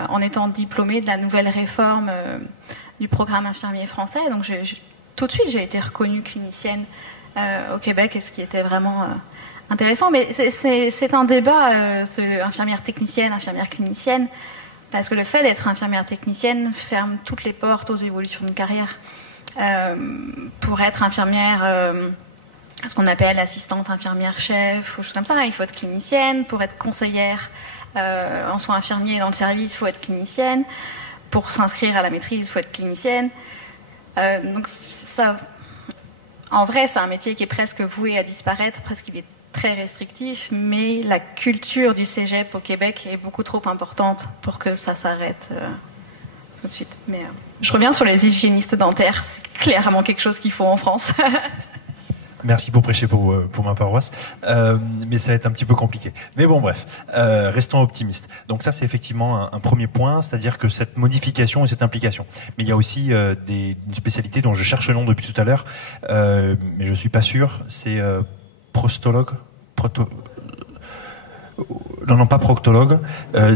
en étant diplômée de la nouvelle réforme du programme infirmier français. Donc tout de suite, j'ai été reconnue clinicienne au Québec, et ce qui était vraiment intéressant. Mais c'est un débat, infirmière technicienne, infirmière clinicienne, parce que le fait d'être infirmière technicienne ferme toutes les portes aux évolutions de carrière. Pour être infirmière, ce qu'on appelle assistante infirmière-chef, ou choses comme ça, il faut être clinicienne. Pour être conseillère en soins infirmiers dans le service, il faut être clinicienne. Pour s'inscrire à la maîtrise, il faut être clinicienne. Donc ça, en vrai, c'est un métier qui est presque voué à disparaître, parce qu'il est très restrictif, mais la culture du cégep au Québec est beaucoup trop importante pour que ça s'arrête tout de suite. Mais je reviens sur les hygiénistes dentaires, c'est clairement quelque chose qu'il faut en France. Merci pour prêcher pour ma paroisse, mais ça va être un petit peu compliqué. Mais bon, bref, restons optimistes. Donc ça, c'est effectivement un premier point, c'est-à-dire que cette modification et cette implication. Mais il y a aussi une spécialité dont je cherche le nom depuis tout à l'heure, mais je suis pas sûr. C'est prostologue. Non, pas proctologue.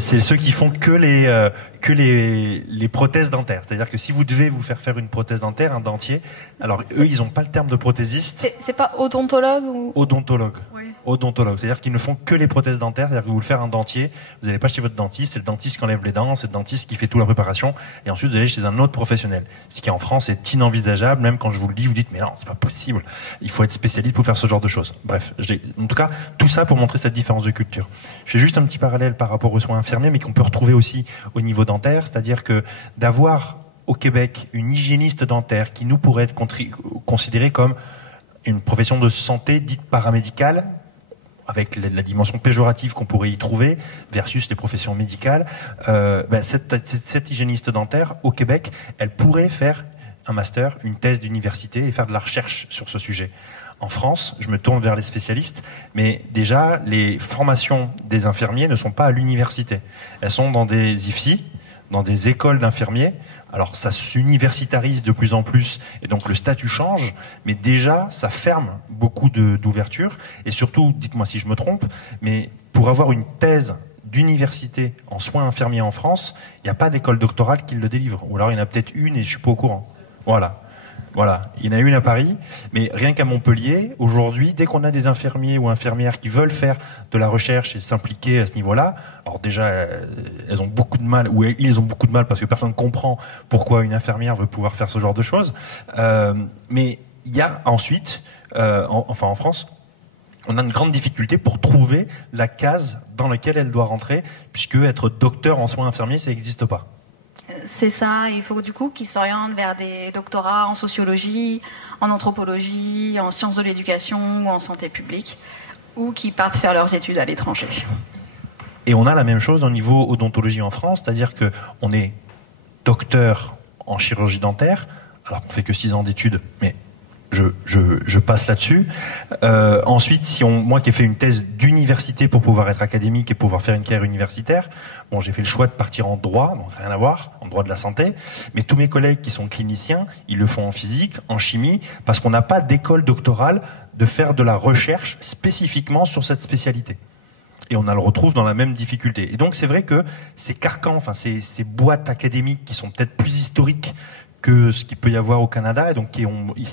C'est ceux qui font que les prothèses dentaires. C'est-à-dire que si vous devez vous faire une prothèse dentaire, un dentier, alors eux, ils n'ont pas le terme de prothésiste. C'est pas odontologue ou... Odontologue. Oui. Odontologue. C'est-à-dire qu'ils ne font que les prothèses dentaires. C'est-à-dire que vous voulez faire un dentier, vous n'allez pas chez votre dentiste, c'est le dentiste qui enlève les dents, c'est le dentiste qui fait toute la préparation, et ensuite vous allez chez un autre professionnel. Ce qui en France est inenvisageable. Même quand je vous le dis, vous dites mais non, c'est pas possible. Il faut être spécialiste pour faire ce genre de choses. Bref, en tout cas, tout ça pour montrer cette différence de culture. Je fais juste un petit parallèle par rapport aux soins infirmiers, mais qu'on peut retrouver aussi au niveau dentaire, c'est-à-dire que d'avoir au Québec une hygiéniste dentaire qui nous pourrait être considérée comme une profession de santé dite paramédicale, avec la dimension péjorative qu'on pourrait y trouver, versus les professions médicales, cette hygiéniste dentaire au Québec, elle pourrait faire un master, une thèse d'université et faire de la recherche sur ce sujet. En France, je me tourne vers les spécialistes, mais déjà, les formations des infirmiers ne sont pas à l'université. Elles sont dans des IFSI, dans des écoles d'infirmiers. Alors, ça s'universitarise de plus en plus, et donc le statut change, mais déjà, ça ferme beaucoup d'ouvertures. Et surtout, dites-moi si je me trompe, mais pour avoir une thèse d'université en soins infirmiers en France, il n'y a pas d'école doctorale qui le délivre. Ou alors, il y en a peut-être une et je suis pas au courant. Voilà, il y en a une à Paris, mais rien qu'à Montpellier, aujourd'hui, dès qu'on a des infirmiers ou infirmières qui veulent faire de la recherche et s'impliquer à ce niveau-là, alors déjà, elles ont beaucoup de mal, ou ils ont beaucoup de mal parce que personne ne comprend pourquoi une infirmière veut pouvoir faire ce genre de choses. Mais il y a ensuite, en France, on a une grande difficulté pour trouver la case dans laquelle elle doit rentrer, puisque être docteur en soins infirmiers, ça n'existe pas. C'est ça, il faut du coup qu'ils s'orientent vers des doctorats en sociologie, en anthropologie, en sciences de l'éducation ou en santé publique, ou qu'ils partent faire leurs études à l'étranger. Et on a la même chose au niveau odontologie en France, c'est-à-dire qu'on est docteur en chirurgie dentaire, alors qu'on fait que 6 ans d'études, mais je passe là-dessus. Ensuite, moi qui ai fait une thèse d'université pour pouvoir être académique et pouvoir faire une carrière universitaire, bon, j'ai fait le choix de partir en droit, donc rien à voir, en droit de la santé, mais tous mes collègues qui sont cliniciens, ils le font en physique, en chimie, parce qu'on n'a pas d'école doctorale de faire de la recherche spécifiquement sur cette spécialité. Et on le retrouve dans la même difficulté. Et donc c'est vrai que ces carcans, ces boîtes académiques qui sont peut-être plus historiques que ce qu'il peut y avoir au Canada, et donc qui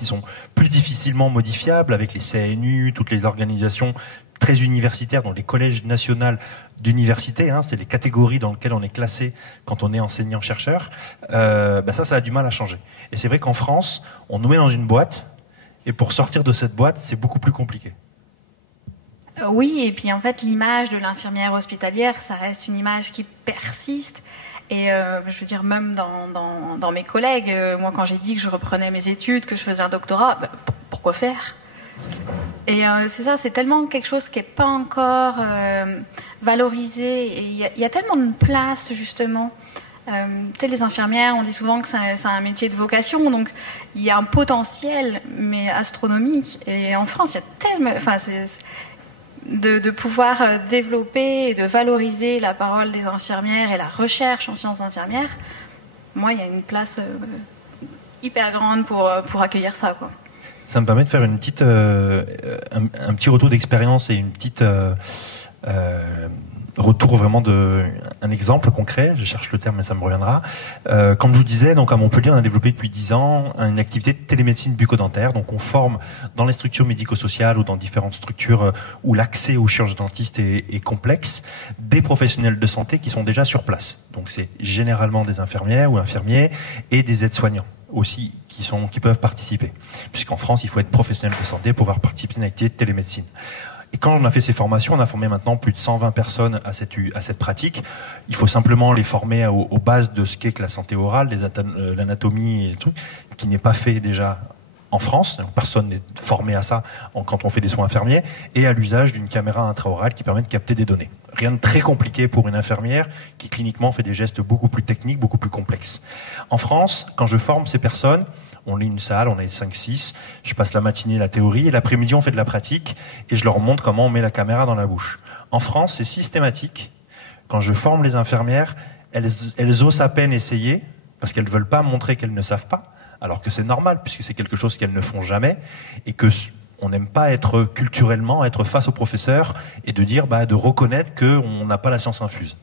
sont plus difficilement modifiables avec les CNU, toutes les organisations très universitaires, dont les collèges nationaux d'université, c'est les catégories dans lesquelles on est classé quand on est enseignant-chercheur, ça a du mal à changer. Et c'est vrai qu'en France, on nous met dans une boîte, et pour sortir de cette boîte, c'est beaucoup plus compliqué. Oui, et puis en fait, l'image de l'infirmière hospitalière, ça reste une image qui persiste. Et je veux dire, même dans mes collègues, moi quand j'ai dit que je reprenais mes études, que je faisais un doctorat, pourquoi faire ? Et c'est ça, c'est tellement quelque chose qui n'est pas encore valorisé. Et il y a tellement de place, justement. Les infirmières, on dit souvent que c'est un métier de vocation, donc il y a un potentiel, mais astronomique. Et en France, il y a tellement... De pouvoir développer et de valoriser la parole des infirmières et la recherche en sciences infirmières, moi, il y a une place hyper grande pour accueillir ça, quoi. Ça me permet de faire une petite, un petit retour d'expérience et une petite retour vraiment un exemple concret, je cherche le terme mais ça me reviendra. Comme je vous disais, donc à Montpellier, on a développé depuis 10 ans une activité de télémédecine bucco-dentaire. Donc on forme dans les structures médico-sociales ou dans différentes structures où l'accès aux chirurgiens dentistes est complexe, des professionnels de santé qui sont déjà sur place. Donc c'est généralement des infirmières ou infirmiers et des aides-soignants aussi qui peuvent participer. Puisqu'en France, il faut être professionnel de santé pour pouvoir participer à une activité de télémédecine. Et quand on a fait ces formations, on a formé maintenant plus de 120 personnes à cette pratique. Il faut simplement les former aux bases de ce qu'est que la santé orale, l'anatomie et tout, qui n'est pas fait déjà en France. Donc personne n'est formé à ça quand on fait des soins infirmiers, et à l'usage d'une caméra intraorale qui permet de capter des données. Rien de très compliqué pour une infirmière qui cliniquement fait des gestes beaucoup plus techniques, beaucoup plus complexes. En France, quand je forme ces personnes, on est une salle, on est 5-6, je passe la matinée la théorie et l'après-midi on fait de la pratique et je leur montre comment on met la caméra dans la bouche. En France, c'est systématique. Quand je forme les infirmières, elles osent à peine essayer parce qu'elles ne veulent pas montrer qu'elles ne savent pas, alors que c'est normal puisque c'est quelque chose qu'elles ne font jamais et que on n'aime pas être culturellement, être face au professeur et de dire, de reconnaître qu'on n'a pas la science infuse.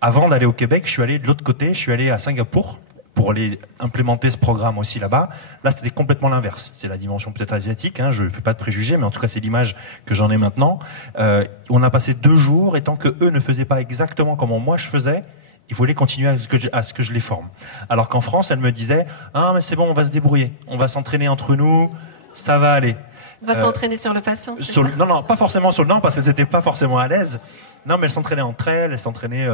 Avant d'aller au Québec, je suis allé de l'autre côté, je suis allé à Singapour pour aller implémenter ce programme aussi là-bas. Là, c'était complètement l'inverse. C'est la dimension peut-être asiatique, je ne fais pas de préjugés, mais en tout cas, c'est l'image que j'en ai maintenant. On a passé 2 jours, et tant que eux ne faisaient pas exactement comment moi je faisais, ils voulaient continuer à ce que je les forme. Alors qu'en France, elles me disaient, mais c'est bon, on va se débrouiller, on va s'entraîner entre nous, ça va aller. On va s'entraîner sur le patient. Non, pas forcément sur le dent, parce qu'elles n'étaient pas forcément à l'aise. Non, mais elles s'entraînaient entre elles s'entraînaient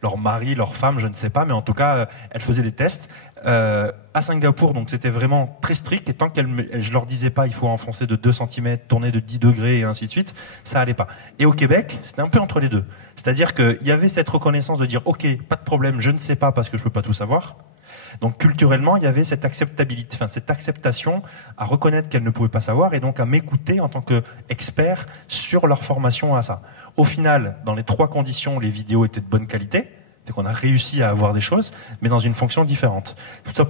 leur mari, leur femme, je ne sais pas, mais en tout cas, elles faisaient des tests. À Singapour, donc c'était vraiment très strict, et tant je leur disais pas, il faut enfoncer de 2 cm, tourner de 10 degrés, et ainsi de suite, ça allait pas. Et au Québec, c'était un peu entre les deux. C'est-à-dire qu'il y avait cette reconnaissance de dire, ok, pas de problème, je ne sais pas parce que je peux pas tout savoir. Donc culturellement, il y avait cette acceptabilité, cette acceptation à reconnaître qu'elles ne pouvaient pas savoir et donc à m'écouter en tant qu'expert sur leur formation à ça. Au final, dans les 3 conditions, les vidéos étaient de bonne qualité, c'est qu'on a réussi à avoir des choses, mais dans une fonction différente. Tout ça,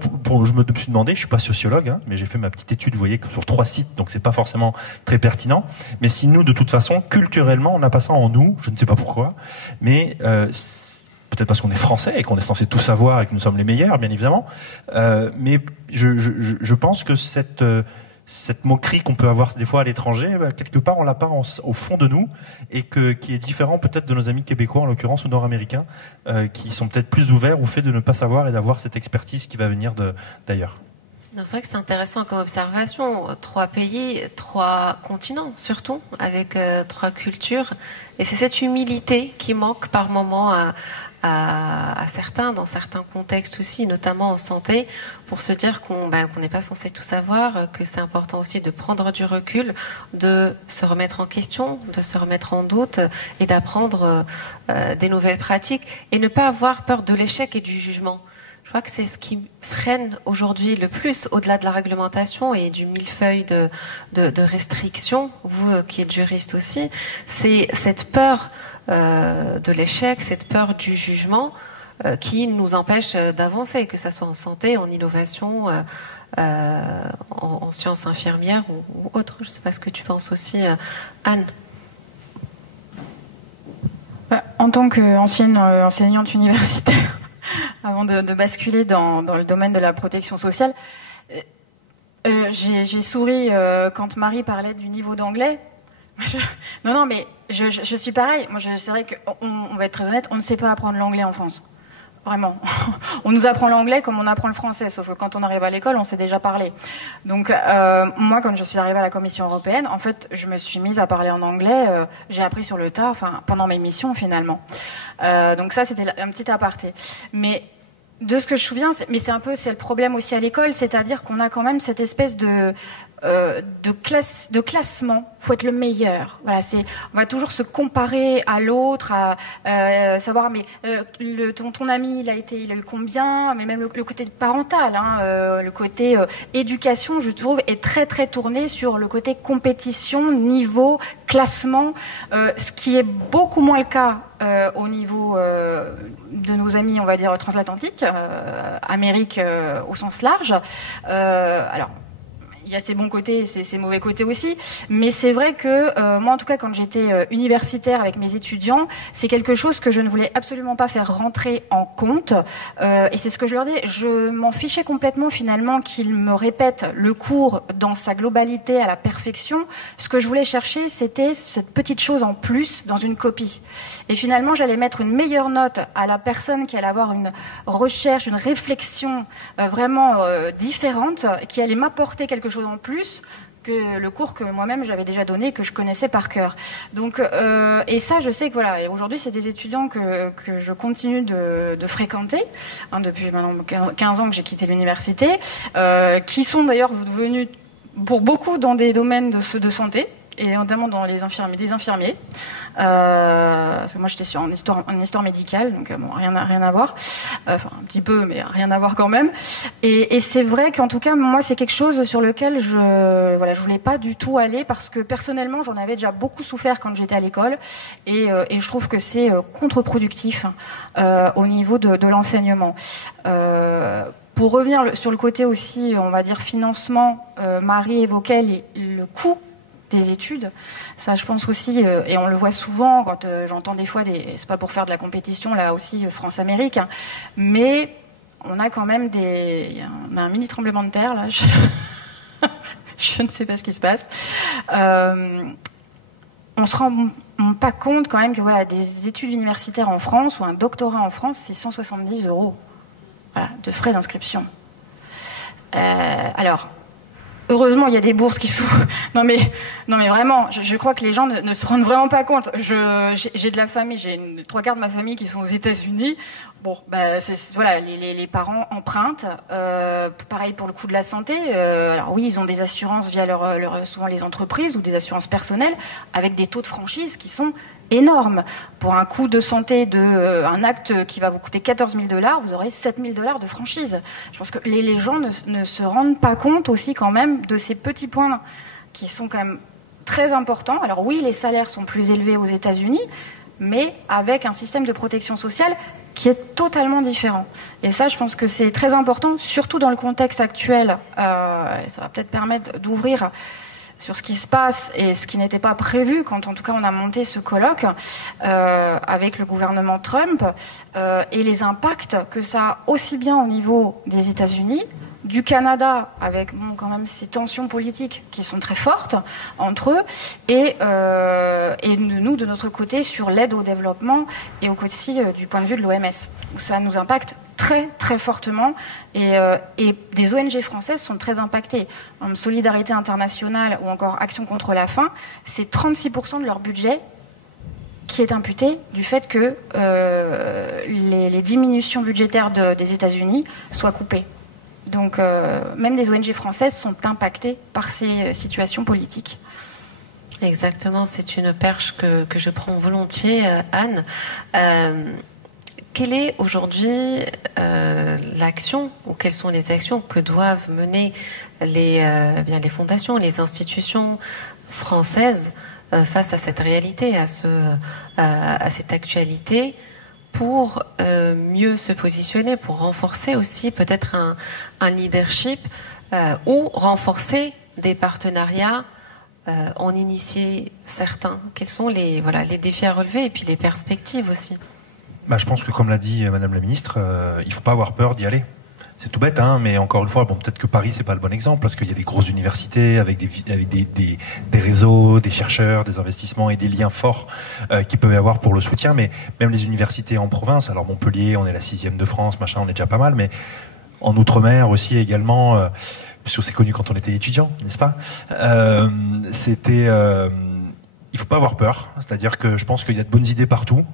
je me suis demandé, je suis pas sociologue, mais j'ai fait ma petite étude, vous voyez, sur 3 sites, donc c'est pas forcément très pertinent. Mais si nous, de toute façon, culturellement, on n'a pas ça en nous, je ne sais pas pourquoi, mais peut-être parce qu'on est français et qu'on est censé tout savoir et que nous sommes les meilleurs, bien évidemment. Mais je pense que cette moquerie qu'on peut avoir des fois à l'étranger, quelque part on l'a pas au fond de nous, et qui est différent peut-être de nos amis québécois en l'occurrence, ou nord-américains, qui sont peut-être plus ouverts au fait de ne pas savoir et d'avoir cette expertise qui va venir d'ailleurs. C'est vrai que c'est intéressant comme observation. 3 pays, 3 continents surtout, avec 3 cultures. Et c'est cette humilité qui manque par moment à certains, dans certains contextes aussi, notamment en santé, pour se dire qu'on n'est pas censé tout savoir, que c'est important aussi de prendre du recul, de se remettre en question, de se remettre en doute et d'apprendre des nouvelles pratiques et ne pas avoir peur de l'échec et du jugement. Je crois que c'est ce qui freine aujourd'hui le plus, au-delà de la réglementation et du millefeuille de restrictions, vous qui êtes juriste aussi, c'est cette peur de l'échec, cette peur du jugement qui nous empêche d'avancer, que ce soit en santé, en innovation, en sciences infirmières ou autres. Je ne sais pas ce que tu penses aussi, Anne. En tant qu'ancienne enseignante universitaire, avant de basculer dans le domaine de la protection sociale, j'ai souri quand Marie parlait du niveau d'anglais. Non, mais je suis pareil. Moi, c'est vrai qu'on va être très honnête, on ne sait pas apprendre l'anglais en France. Vraiment. On nous apprend l'anglais comme on apprend le français, sauf que quand on arrive à l'école, on sait déjà parler. Donc, moi, quand je suis arrivée à la Commission européenne, en fait, je me suis mise à parler en anglais. J'ai appris sur le tas, pendant mes missions, finalement. Donc ça, c'était un petit aparté. Mais de ce que je me souviens, c'est le problème aussi à l'école, c'est-à-dire qu'on a quand même cette espèce de classement. Faut être le meilleur. Voilà, on va toujours se comparer à l'autre, à savoir ton ami il a eu combien, mais même le côté parental, le côté éducation, je trouve, est très très tourné sur le côté compétition, niveau, classement, ce qui est beaucoup moins le cas au niveau de nos amis, on va dire transatlantiques, Amérique au sens large. Alors, il y a ses bons côtés et ses mauvais côtés aussi, mais c'est vrai que moi en tout cas quand j'étais universitaire avec mes étudiants, c'est quelque chose que je ne voulais absolument pas faire rentrer en compte, et c'est ce que je leur dis, je m'en fichais complètement finalement qu'ils me répètent le cours dans sa globalité à la perfection. Ce que je voulais chercher, c'était cette petite chose en plus dans une copie, et finalement j'allais mettre une meilleure note à la personne qui allait avoir une recherche, une réflexion vraiment différente, qui allait m'apporter quelque chose en plus que le cours que moi-même j'avais déjà donné, que je connaissais par cœur. Donc, et ça, je sais que voilà. Et aujourd'hui, c'est des étudiants que je continue de fréquenter, hein, depuis maintenant 15 ans que j'ai quitté l'université, qui sont d'ailleurs venus pour beaucoup dans des domaines de santé, et notamment dans des infirmiers. Parce que moi j'étais en histoire médicale, donc bon, rien à voir, enfin un petit peu, mais rien à voir quand même. Et c'est vrai qu'en tout cas moi c'est quelque chose sur lequel je voulais pas du tout aller, parce que personnellement j'en avais déjà beaucoup souffert quand j'étais à l'école, et je trouve que c'est contre-productif au niveau de l'enseignement. Pour revenir sur le côté aussi, on va dire financement, Marie évoquait le coût des études. Ça, je pense aussi, et on le voit souvent quand j'entends des fois, c'est pas pour faire de la compétition, là aussi, France-Amérique, hein, mais on a quand même on a un mini tremblement de terre, là, je ne sais pas ce qui se passe. On se rend pas compte quand même que voilà, des études universitaires en France, ou un doctorat en France, c'est 170 € voilà, de frais d'inscription. Alors, heureusement, il y a des bourses qui sont... Non mais vraiment, je crois que les gens ne se rendent vraiment pas compte. J'ai de la famille, j'ai 3/4 de ma famille qui sont aux États-Unis. Bon, voilà, les parents empruntent. Pareil pour le coût de la santé. Alors oui, ils ont des assurances via souvent les entreprises, ou des assurances personnelles, avec des taux de franchise qui sont énorme. Pour un coût de santé un acte qui va vous coûter 14 000 $, vous aurez 7 000 $ de franchise. Je pense que les gens ne se rendent pas compte aussi quand même de ces petits points qui sont quand même très importants. Alors oui, les salaires sont plus élevés aux États-Unis, mais avec un système de protection sociale qui est totalement différent. Et ça, je pense que c'est très important, surtout dans le contexte actuel. Ça va peut-être permettre d'ouvrir sur ce qui se passe et ce qui n'était pas prévu quand, en tout cas, on a monté ce colloque avec le gouvernement Trump, et les impacts que ça a aussi bien au niveau des États-Unis, du Canada, avec quand même ces tensions politiques qui sont très fortes entre eux, et nous, de notre côté, sur l'aide au développement, et aussi du point de vue de l'OMS, où ça nous impacte très très fortement, et des ONG françaises sont très impactées. Solidarité Internationale ou encore Action contre la faim, c'est 36% de leur budget qui est imputé du fait que les diminutions budgétaires des États-Unis soient coupées. Donc même des ONG françaises sont impactées par ces situations politiques. Exactement, c'est une perche que je prends volontiers, Anne. Quelle est aujourd'hui l'action, ou quelles sont les actions que doivent mener les fondations, les institutions françaises face à cette réalité, à cette actualité, pour mieux se positionner, pour renforcer aussi peut-être un leadership, ou renforcer des partenariats, en initier certains? Quels sont les défis à relever, et puis les perspectives aussi? Je pense que, comme l'a dit Madame la Ministre, il ne faut pas avoir peur d'y aller. C'est tout bête, hein, mais encore une fois, peut-être que Paris, c'est pas le bon exemple, parce qu'il y a des grosses universités avec des réseaux, des chercheurs, des investissements et des liens forts qui peuvent y avoir pour le soutien. Mais même les universités en province, alors Montpellier, on est la 6e de France, on est déjà pas mal, mais en Outre-mer aussi également, parce que c'est connu quand on était étudiant, n'est-ce pas? Il faut pas avoir peur, c'est-à-dire que je pense qu'il y a de bonnes idées partout,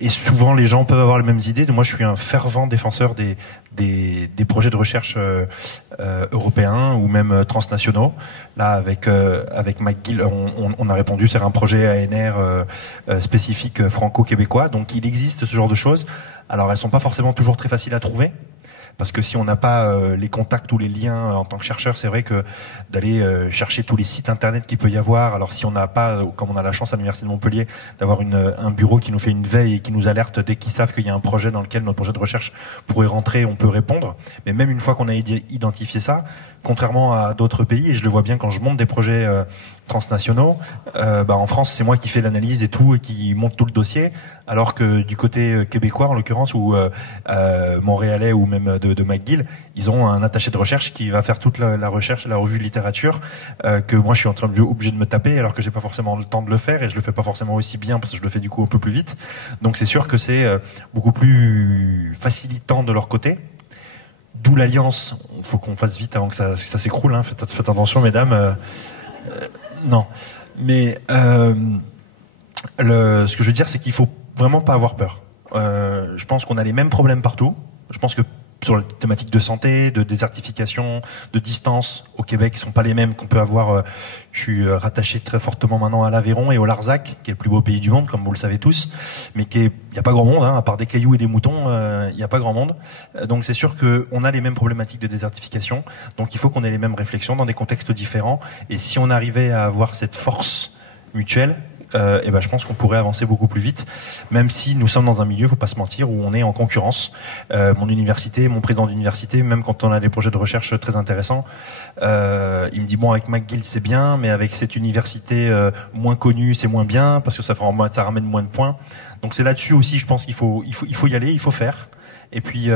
et souvent les gens peuvent avoir les mêmes idées. Moi, je suis un fervent défenseur des projets de recherche européens ou même transnationaux. Là, avec McGill, on a répondu, c'est un projet ANR spécifique franco-québécois. Donc, il existe ce genre de choses. Alors, elles sont pas forcément toujours très faciles à trouver, Parce que si on n'a pas les contacts ou les liens en tant que chercheur, c'est vrai que d'aller chercher tous les sites internet qu'il peut y avoir, alors si on n'a pas, comme on a la chance à l'Université de Montpellier, d'avoir un bureau qui nous fait une veille et qui nous alerte dès qu'ils savent qu'il y a un projet dans lequel notre projet de recherche pourrait rentrer, on peut répondre. Mais même une fois qu'on a identifié ça, contrairement à d'autres pays, et je le vois bien quand je monte des projets transnationaux, en France, c'est moi qui fais l'analyse et tout, et qui monte tout le dossier, alors que du côté québécois, en l'occurrence, ou montréalais, ou même de McGill, ils ont un attaché de recherche qui va faire toute la recherche, la revue de littérature, que moi je suis obligé de me taper, alors que j'ai pas forcément le temps de le faire, et je le fais pas forcément aussi bien, parce que je le fais du coup un peu plus vite. Donc c'est sûr que c'est beaucoup plus facilitant de leur côté. D'où l'alliance. Il faut qu'on fasse vite avant que ça s'écroule. Hein. Faites attention, mesdames. Non. Mais ce que je veux dire, c'est qu'il faut vraiment pas avoir peur. Je pense qu'on a les mêmes problèmes partout. Je pense que sur la thématique de santé, de désertification, de distance au Québec, qui sont pas les mêmes qu'on peut avoir. Je suis rattaché très fortement maintenant à l'Aveyron et au Larzac, qui est le plus beau pays du monde, comme vous le savez tous, mais il n'y a pas grand monde, hein, à part des cailloux et des moutons, il n'y a pas grand monde. Donc c'est sûr qu'on a les mêmes problématiques de désertification, donc il faut qu'on ait les mêmes réflexions dans des contextes différents, et si on arrivait à avoir cette force mutuelle, je pense qu'on pourrait avancer beaucoup plus vite, même si nous sommes dans un milieu, faut pas se mentir, où on est en concurrence. Mon université, mon président d'université, même quand on a des projets de recherche très intéressants, il me dit bon, avec McGill c'est bien, mais avec cette université moins connue c'est moins bien, parce que ça ramène moins de points. Donc c'est là-dessus aussi, je pense qu'il faut y aller, il faut faire. Et puis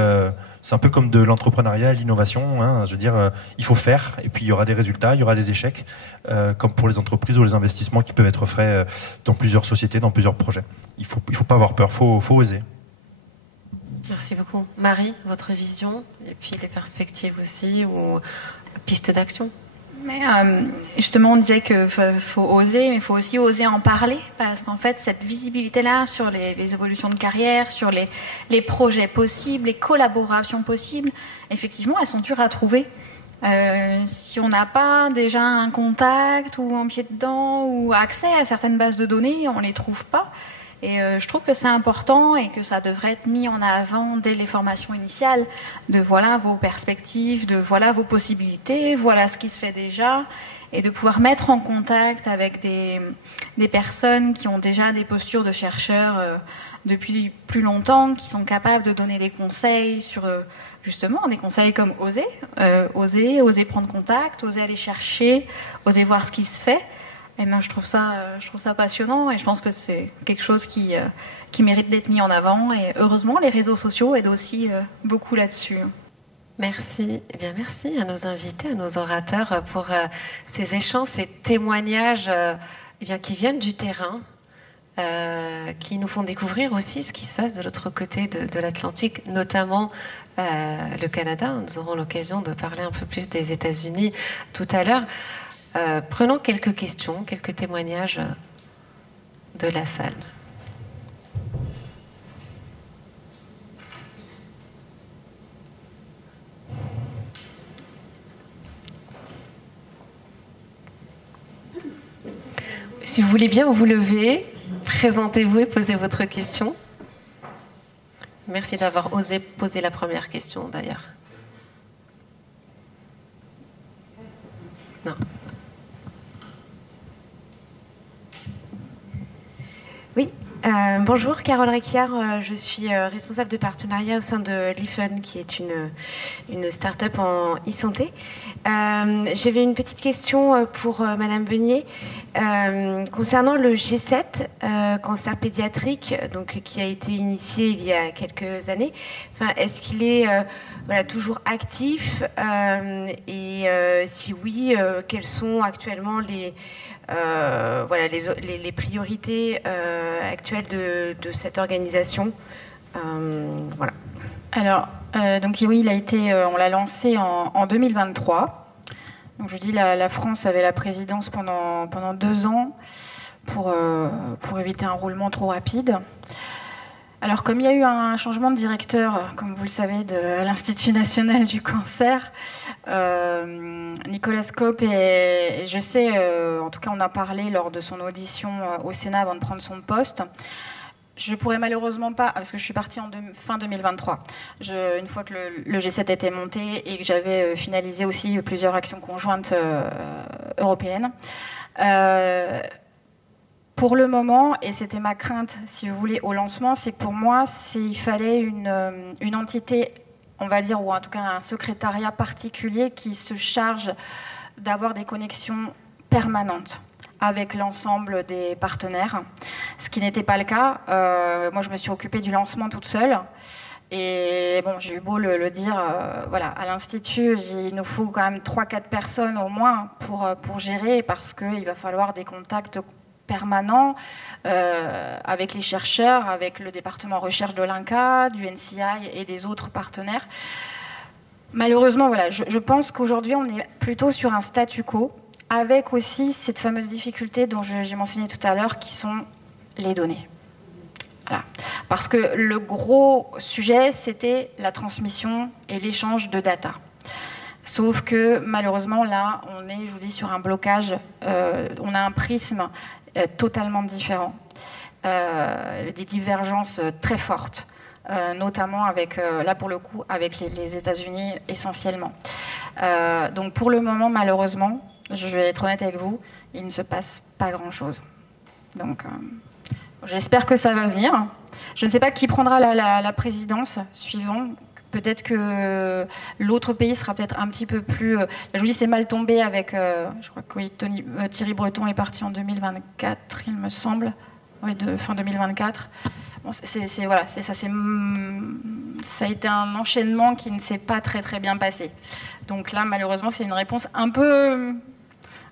c'est un peu comme de l'entrepreneuriat, l'innovation. Hein, je veux dire, il faut faire. Et puis il y aura des résultats, il y aura des échecs, comme pour les entreprises ou les investissements qui peuvent être faits dans plusieurs sociétés, dans plusieurs projets. Il faut pas avoir peur, faut oser. Merci beaucoup, Marie. Votre vision et puis les perspectives aussi ou pistes d'action. Mais justement, on disait qu'il faut oser, mais il faut aussi oser en parler, parce qu'en fait, cette visibilité-là sur les évolutions de carrière, sur les projets possibles, les collaborations possibles, effectivement, elles sont dures à trouver. Si on n'a pas déjà un contact ou un pied dedans ou accès à certaines bases de données, on les trouve pas. Et je trouve que c'est important et que ça devrait être mis en avant dès les formations initiales, de voilà vos perspectives, de voilà vos possibilités, voilà ce qui se fait déjà, et de pouvoir mettre en contact avec des personnes qui ont déjà des postures de chercheurs depuis plus longtemps, qui sont capables de donner des conseils sur justement des conseils comme oser prendre contact, oser aller chercher, oser voir ce qui se fait. Et je trouve ça passionnant, et je pense que c'est quelque chose qui mérite d'être mis en avant, et heureusement les réseaux sociaux aident aussi beaucoup là-dessus. Merci. Eh bien, merci à nos invités, à nos orateurs pour ces échanges, ces témoignages qui viennent du terrain, qui nous font découvrir aussi ce qui se passe de l'autre côté de l'Atlantique, notamment le Canada. Nous aurons l'occasion de parler un peu plus des États-Unis tout à l'heure. Prenons quelques questions, quelques témoignages de la salle. Si vous voulez bien vous lever, présentez-vous et posez votre question. Merci d'avoir osé poser la première question d'ailleurs. Non. Oui, bonjour, Carole Réquiard, je suis responsable de partenariat au sein de l'IFUN, qui est une start-up en e-santé. J'avais une petite question pour Madame Beunier concernant le G7, cancer pédiatrique, donc, qui a été initié il y a quelques années. Enfin, est-ce qu'il est toujours actif et si oui, quelles sont actuellement les priorités actuelles de cette organisation. Voilà. Alors, donc oui, on l'a lancé en 2023. Donc je dis la France avait la présidence pendant 2 ans pour éviter un roulement trop rapide. Alors, comme il y a eu un changement de directeur, comme vous le savez, de l'Institut national du cancer, Nicolas Scope, et je sais, en tout cas on a parlé lors de son audition au Sénat avant de prendre son poste, Je pourrais malheureusement pas, parce que je suis partie en fin 2023, une fois que le G7 était monté et que j'avais finalisé aussi plusieurs actions conjointes européennes. Pour le moment, et c'était ma crainte, si vous voulez, au lancement, c'est que pour moi, il fallait une entité, on va dire, ou en tout cas un secrétariat particulier qui se charge d'avoir des connexions permanentes avec l'ensemble des partenaires, ce qui n'était pas le cas. Moi, je me suis occupée du lancement toute seule. Et bon, j'ai eu beau le dire, voilà, à l'Institut, il nous faut quand même 3-4 personnes au moins pour gérer, parce qu'il va falloir des contacts permanents avec les chercheurs, avec le département recherche de l'INCa, du NCI et des autres partenaires. Malheureusement, voilà, je pense qu'aujourd'hui, on est plutôt sur un statu quo, avec aussi cette fameuse difficulté dont j'ai mentionné tout à l'heure, qui sont les données. Voilà. Parce que le gros sujet, c'était la transmission et l'échange de data. Sauf que malheureusement, là, on est, je vous dis, sur un blocage, on a un prisme totalement différent, des divergences très fortes, notamment avec, là pour le coup, avec les États-Unis essentiellement. Donc pour le moment, malheureusement, je vais être honnête avec vous, il ne se passe pas grand-chose. Donc j'espère que ça va venir. Je ne sais pas qui prendra la présidence suivant. Peut-être que l'autre pays sera peut-être un petit peu plus... je vous dis, c'est mal tombé avec... je crois que oui, Thierry Breton est parti en 2024, il me semble. Oui, fin 2024. Bon, voilà, ça a été un enchaînement qui ne s'est pas très très bien passé. Donc là, malheureusement, c'est une réponse un peu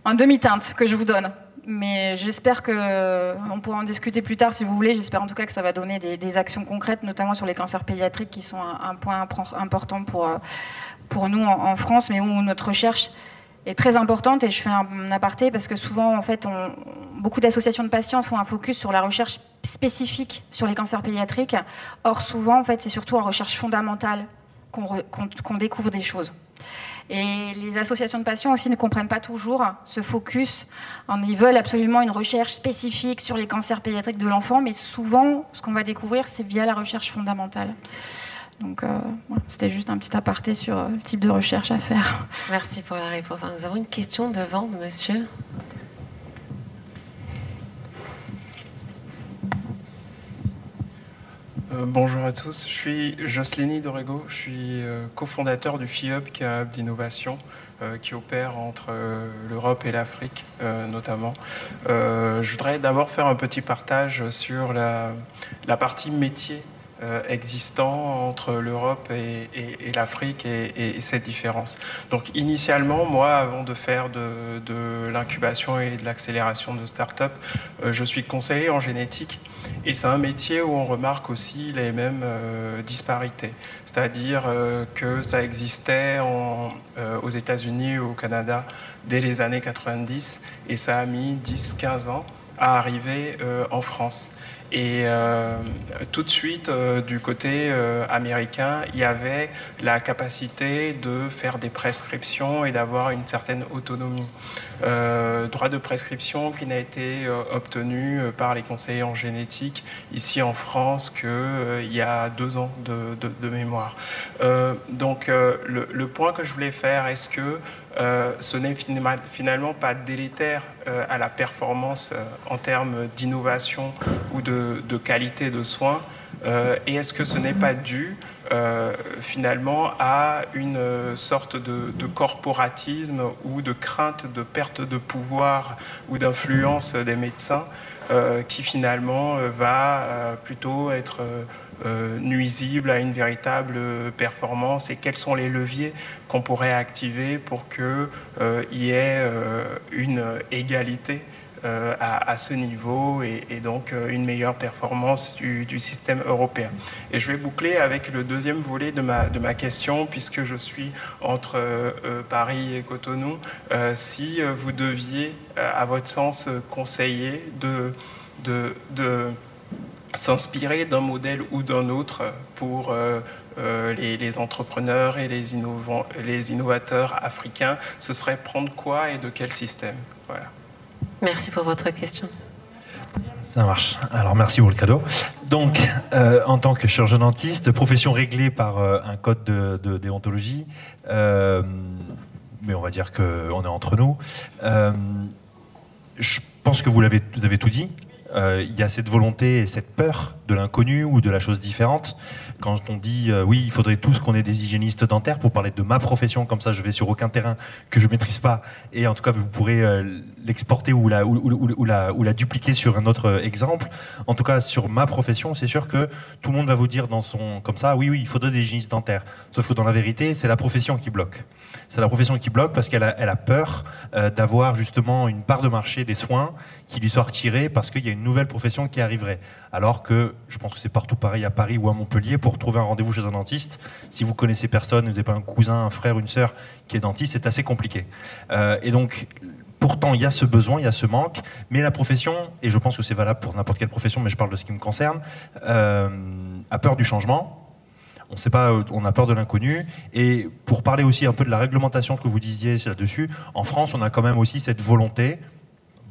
en demi-teinte que je vous donne. Mais j'espère qu'on pourra en discuter plus tard si vous voulez. J'espère en tout cas que ça va donner des actions concrètes, notamment sur les cancers pédiatriques qui sont un point important pour nous en France, mais où notre recherche est très importante. Et je fais un aparté parce que souvent, en fait, beaucoup d'associations de patients font un focus sur la recherche spécifique sur les cancers pédiatriques. Or, souvent, en fait, c'est surtout en recherche fondamentale qu'on découvre des choses. Et les associations de patients aussi ne comprennent pas toujours ce focus. Ils veulent absolument une recherche spécifique sur les cancers pédiatriques de l'enfant, mais souvent, ce qu'on va découvrir, c'est via la recherche fondamentale. Donc, voilà, c'était juste un petit aparté sur le type de recherche à faire. Merci pour la réponse. Nous avons une question devant, monsieur. Bonjour à tous, je suis Jocelyn Dorego, je suis cofondateur du FIHUB, qui est un hub d'innovation qui opère entre l'Europe et l'Afrique notamment. Je voudrais d'abord faire un petit partage sur la partie métier existant entre l'Europe et l'Afrique et ses différences. Donc initialement, moi, avant de faire de l'incubation et de l'accélération de start-up, je suis conseiller en génétique. Et c'est un métier où on remarque aussi les mêmes disparités. C'est-à-dire que ça existait aux États-Unis ou au Canada dès les années 90 et ça a mis 10-15 ans à arriver en France. Et tout de suite, du côté américain, il y avait la capacité de faire des prescriptions et d'avoir une certaine autonomie. Droit de prescription qui n'a été obtenu par les conseillers en génétique ici en France qu'il y a 2 ans de mémoire. Donc le point que je voulais faire, est-ce que ce n'est finalement pas délétère à la performance en termes d'innovation ou de qualité de soins, et est-ce que ce n'est pas dû finalement à une sorte de corporatisme ou de crainte de perte de pouvoir ou d'influence des médecins qui finalement va plutôt être nuisible à une véritable performance, et quels sont les leviers qu'on pourrait activer pour qu'il y ait une égalité à ce niveau et donc une meilleure performance du système européen. Et je vais boucler avec le deuxième volet de ma question, puisque je suis entre Paris et Cotonou. Si vous deviez, à votre sens, conseiller de s'inspirer d'un modèle ou d'un autre pour les entrepreneurs et les innovateurs africains, ce serait prendre quoi et de quel système? Voilà. Merci pour votre question. Ça marche. Alors, merci pour le cadeau. Donc, en tant que chirurgien dentiste, profession réglée par un code de déontologie, mais on va dire qu'on est entre nous. Je pense que vous avez tout dit. Il y a cette volonté et cette peur de l'inconnu ou de la chose différente. Quand on dit oui, il faudrait tous qu'on ait des hygiénistes dentaires, pour parler de ma profession, comme ça je vais sur aucun terrain que je maîtrise pas, et en tout cas vous pourrez l'exporter ou la dupliquer sur un autre exemple. En tout cas sur ma profession, c'est sûr que tout le monde va vous dire comme ça, oui, il faudrait des hygiénistes dentaires. Sauf que dans la vérité, c'est la profession qui bloque. C'est la profession qui bloque parce qu'elle a peur d'avoir justement une part de marché des soins qui lui soit retirée parce qu'il y a une nouvelle profession qui arriverait. Alors que je pense que c'est partout pareil à Paris ou à Montpellier, pour trouver un rendez-vous chez un dentiste, si vous connaissez personne, vous n'avez pas un cousin, un frère, une sœur qui est dentiste, c'est assez compliqué. Et donc, pourtant, il y a ce besoin, il y a ce manque, mais la profession, et je pense que c'est valable pour n'importe quelle profession, mais je parle de ce qui me concerne, a peur du changement. On sait pas, on a peur de l'inconnu. Et pour parler aussi un peu de la réglementation que vous disiez là-dessus, en France, on a quand même aussi cette volonté,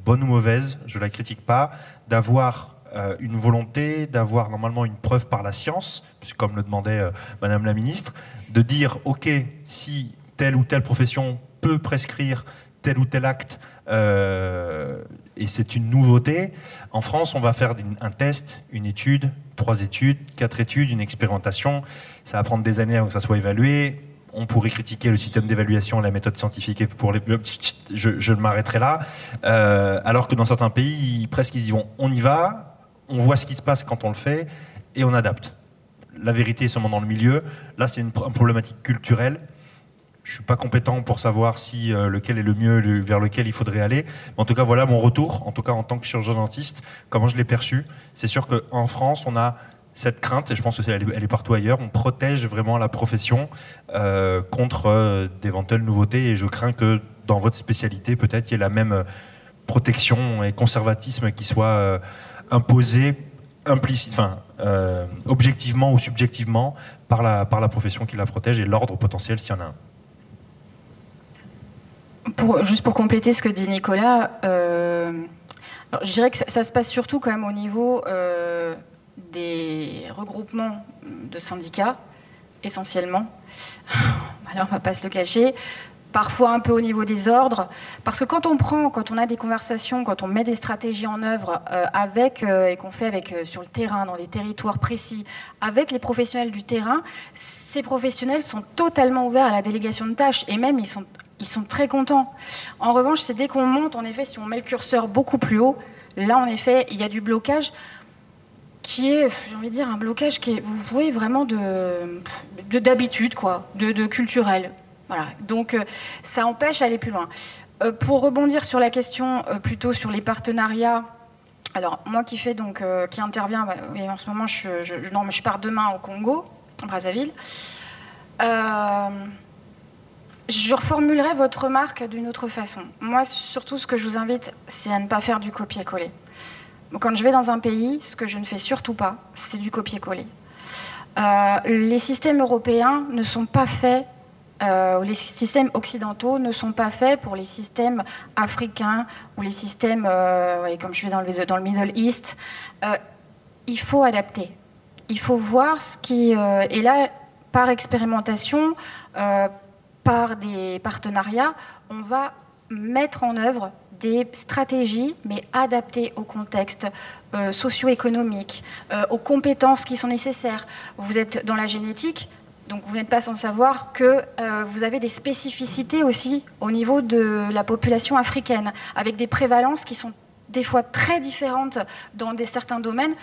bonne ou mauvaise, je la critique pas, d'avoir une volonté, d'avoir normalement une preuve par la science, comme le demandait Madame la Ministre, de dire, ok, si telle ou telle profession peut prescrire tel ou tel acte, et c'est une nouveauté, en France, on va faire un test, une étude, 3 études, 4 études, une expérimentation, ça va prendre des années avant que ça soit évalué. On pourrait critiquer le système d'évaluation, la méthode scientifique, et je m'arrêterai là. Alors que dans certains pays, presque ils y vont. On y va, on voit ce qui se passe quand on le fait, et on adapte. La vérité est seulement dans le milieu. Là, c'est une problématique culturelle. Je ne suis pas compétent pour savoir si lequel est le mieux, vers lequel il faudrait aller. Mais en tout cas, voilà mon retour, en tout cas en tant que chirurgien dentiste, comment je l'ai perçu. C'est sûr qu'en France, on a cette crainte, et je pense qu'elle est partout ailleurs, on protège vraiment la profession contre d'éventuelles nouveautés, et je crains que dans votre spécialité, peut-être, il y ait la même protection et conservatisme qui soit imposé objectivement ou subjectivement par la profession qui la protège, et l'ordre potentiel s'il y en a un. Juste pour compléter ce que dit Nicolas, alors je dirais que ça se passe surtout quand même au niveau des regroupements de syndicats, essentiellement. Alors on ne va pas se le cacher. Parfois un peu au niveau des ordres, parce que quand on a des conversations, quand on met des stratégies en œuvre et qu'on fait sur le terrain, dans des territoires précis, avec les professionnels du terrain, ces professionnels sont totalement ouverts à la délégation de tâches, et même ils sont très contents. En revanche, c'est dès qu'on monte, en effet, si on met le curseur beaucoup plus haut, là en effet, il y a du blocage qui est, j'ai envie de dire, un blocage qui est, vous voyez, vraiment d'habitude, quoi, de culturel. Voilà. Donc ça empêche d'aller plus loin. Pour rebondir sur la question plutôt sur les partenariats, alors moi qui intervient, et en ce moment je pars demain au Congo, à Brazzaville. Je reformulerai votre remarque d'une autre façon. Moi, surtout, ce que je vous invite, c'est à ne pas faire du copier-coller. Quand je vais dans un pays, ce que je ne fais surtout pas, c'est du copier-coller. Les systèmes européens ne sont pas faits, les systèmes occidentaux ne sont pas faits pour les systèmes africains ou les systèmes, comme je vais dans le Middle East. Il faut adapter. Il faut voir ce qui... et là, par expérimentation, par des partenariats, on va mettre en œuvre des stratégies, mais adaptées au contexte socio-économique, aux compétences qui sont nécessaires. Vous êtes dans la génétique, donc vous n'êtes pas sans savoir que vous avez des spécificités aussi au niveau de la population africaine, avec des prévalences qui sont des fois très différentes dans certains domaines.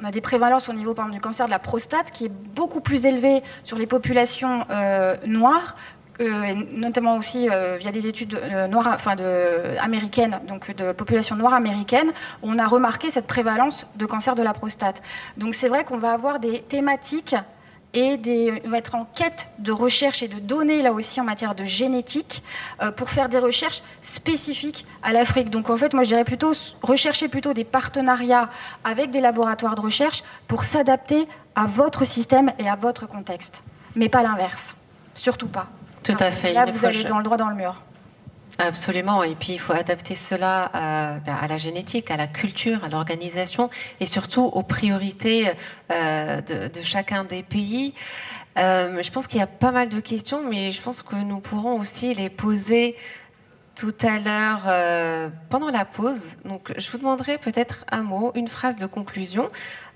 On a des prévalences au niveau, par exemple, du cancer de la prostate, qui est beaucoup plus élevé sur les populations noires, notamment aussi via des études américaines, donc de population noire américaine, où on a remarqué cette prévalence de cancer de la prostate. Donc c'est vrai qu'on va avoir des thématiques et on va être en quête de recherche et de données, là aussi, en matière de génétique, pour faire des recherches spécifiques à l'Afrique. Donc en fait, moi je dirais plutôt rechercher plutôt des partenariats avec des laboratoires de recherche pour s'adapter à votre système et à votre contexte. Mais pas l'inverse. Surtout pas. Tout à fait. Là, vous allez dans le droit dans le mur. Absolument, et puis il faut adapter cela à la génétique, à la culture, à l'organisation et surtout aux priorités de chacun des pays. Je pense qu'il y a pas mal de questions, mais je pense que nous pourrons aussi les poser tout à l'heure pendant la pause. Donc je vous demanderai peut-être un mot, une phrase de conclusion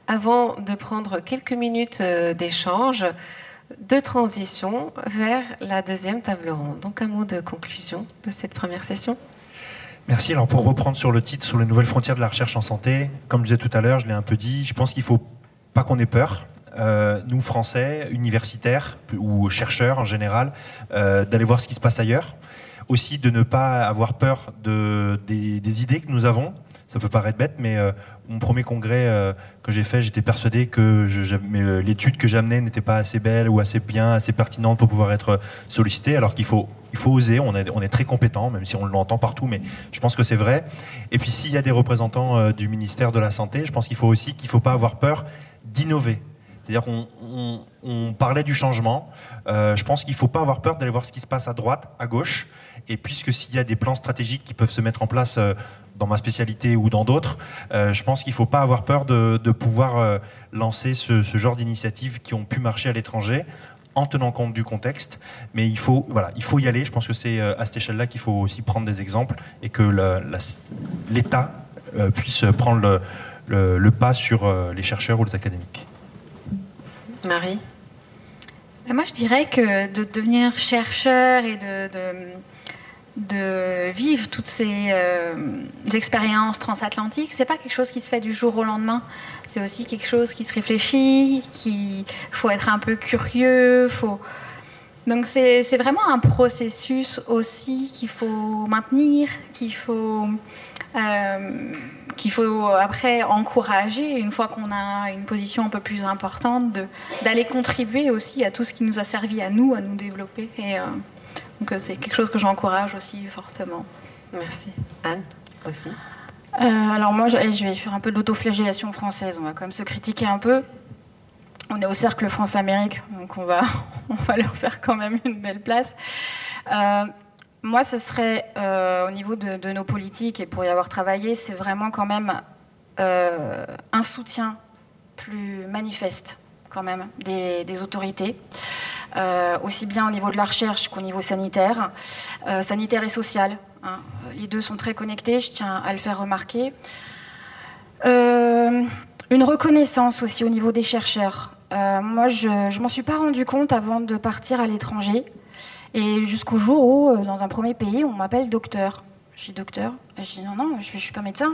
avant de prendre quelques minutes d'échange, de transition vers la deuxième table ronde. Donc un mot de conclusion de cette première session. Merci. Alors pour reprendre sur le titre, sur les nouvelles frontières de la recherche en santé, comme je disais tout à l'heure, je l'ai un peu dit, je pense qu'il ne faut pas qu'on ait peur, nous Français, universitaires ou chercheurs en général, d'aller voir ce qui se passe ailleurs. Aussi de ne pas avoir peur des idées que nous avons. Ça peut paraître bête, mais mon premier congrès que j'ai fait, j'étais persuadé que l'étude que j'amenais n'était pas assez belle ou assez bien, assez pertinente pour pouvoir être sollicitée, alors qu'il faut oser, on est très compétent, même si on l'entend partout, mais je pense que c'est vrai. Et puis s'il y a des représentants du ministère de la Santé, je pense qu'il faut pas avoir peur d'innover. C'est-à-dire qu'on parlait du changement, je pense qu'il ne faut pas avoir peur d'aller voir ce qui se passe à droite, à gauche, et puisque s'il y a des plans stratégiques qui peuvent se mettre en place dans ma spécialité ou dans d'autres, je pense qu'il ne faut pas avoir peur de pouvoir lancer ce genre d'initiatives qui ont pu marcher à l'étranger en tenant compte du contexte. Mais il faut y aller. Je pense que c'est à cette échelle-là qu'il faut aussi prendre des exemples et que l'État puisse prendre le pas sur les chercheurs ou les académiques. Marie ? Moi, je dirais que de devenir chercheur et de vivre toutes ces expériences transatlantiques, c'est pas quelque chose qui se fait du jour au lendemain. C'est aussi quelque chose qui se réfléchit, qu'il faut être un peu curieux. Donc c'est vraiment un processus aussi qu'il faut maintenir, qu'il faut après encourager, une fois qu'on a une position un peu plus importante, d'aller contribuer aussi à tout ce qui nous a servi à nous développer. Donc c'est quelque chose que j'encourage aussi fortement. Merci. Anne, aussi. Alors moi, je vais faire un peu de l'autoflagellation française. On va quand même se critiquer un peu. On est au cercle France-Amérique, donc on va leur faire quand même une belle place. Moi, ce serait au niveau de nos politiques, et pour y avoir travaillé, c'est vraiment quand même un soutien plus manifeste quand même des autorités, aussi bien au niveau de la recherche qu'au niveau sanitaire et social. Hein. Les deux sont très connectés, je tiens à le faire remarquer. Une reconnaissance aussi au niveau des chercheurs. Moi, je m'en suis pas rendu compte avant de partir à l'étranger. Et jusqu'au jour où, dans un premier pays, on m'appelle docteur. Je dis docteur. Je dis non, je suis pas médecin.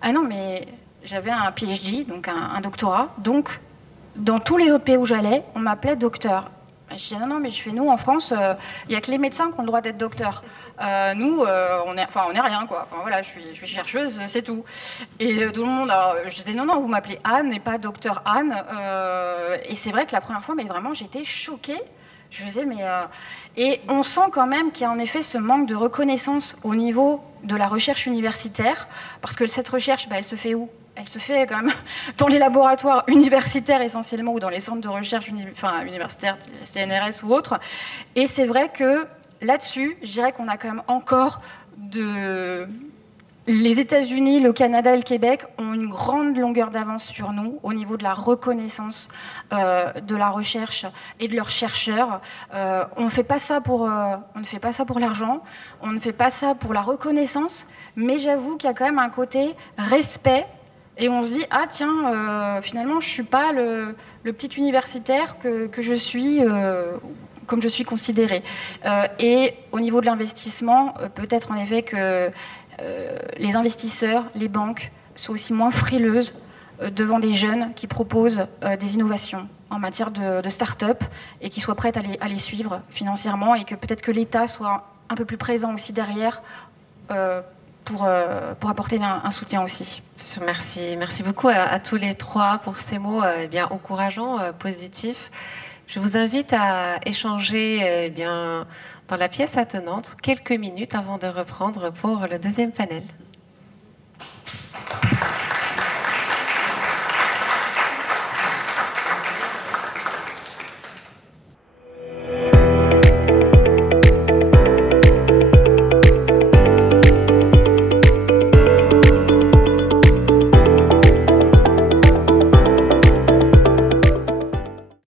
Ah non, mais j'avais un PhD, donc un doctorat. Donc, dans tous les autres pays où j'allais, on m'appelait docteur. Je dis non, mais nous en France, il n'y a que les médecins qui ont le droit d'être docteurs. Nous, on est rien, quoi. Enfin, voilà, je suis chercheuse, c'est tout. Et tout le monde, je disais non, vous m'appelez Anne et pas docteur Anne. Et c'est vrai que la première fois, mais vraiment, j'étais choquée. Je disais, et on sent quand même qu'il y a en effet ce manque de reconnaissance au niveau de la recherche universitaire, parce que cette recherche, elle se fait où ? Elle se fait quand même dans les laboratoires universitaires essentiellement, ou dans les centres de recherche universitaires, CNRS ou autres. Et c'est vrai que là-dessus, je dirais qu'on a quand même encore les États-Unis, le Canada et le Québec ont une grande longueur d'avance sur nous au niveau de la reconnaissance de la recherche et de leurs chercheurs. On ne fait pas ça pour l'argent, on ne fait pas ça pour la reconnaissance, mais j'avoue qu'il y a quand même un côté respect. Et on se dit, ah tiens, finalement, je ne suis pas le petit universitaire que je suis, comme je suis considérée. Et au niveau de l'investissement, peut-être en effet que les investisseurs, les banques, sont aussi moins frileuses devant des jeunes qui proposent des innovations en matière de start-up et qui soient prêtes à les suivre financièrement, et que peut-être que l'État soit un peu plus présent aussi derrière pour apporter un soutien aussi. Merci beaucoup à tous les trois pour ces mots bien encourageants, positifs. Je vous invite à échanger dans la pièce attenante quelques minutes avant de reprendre pour le deuxième panel.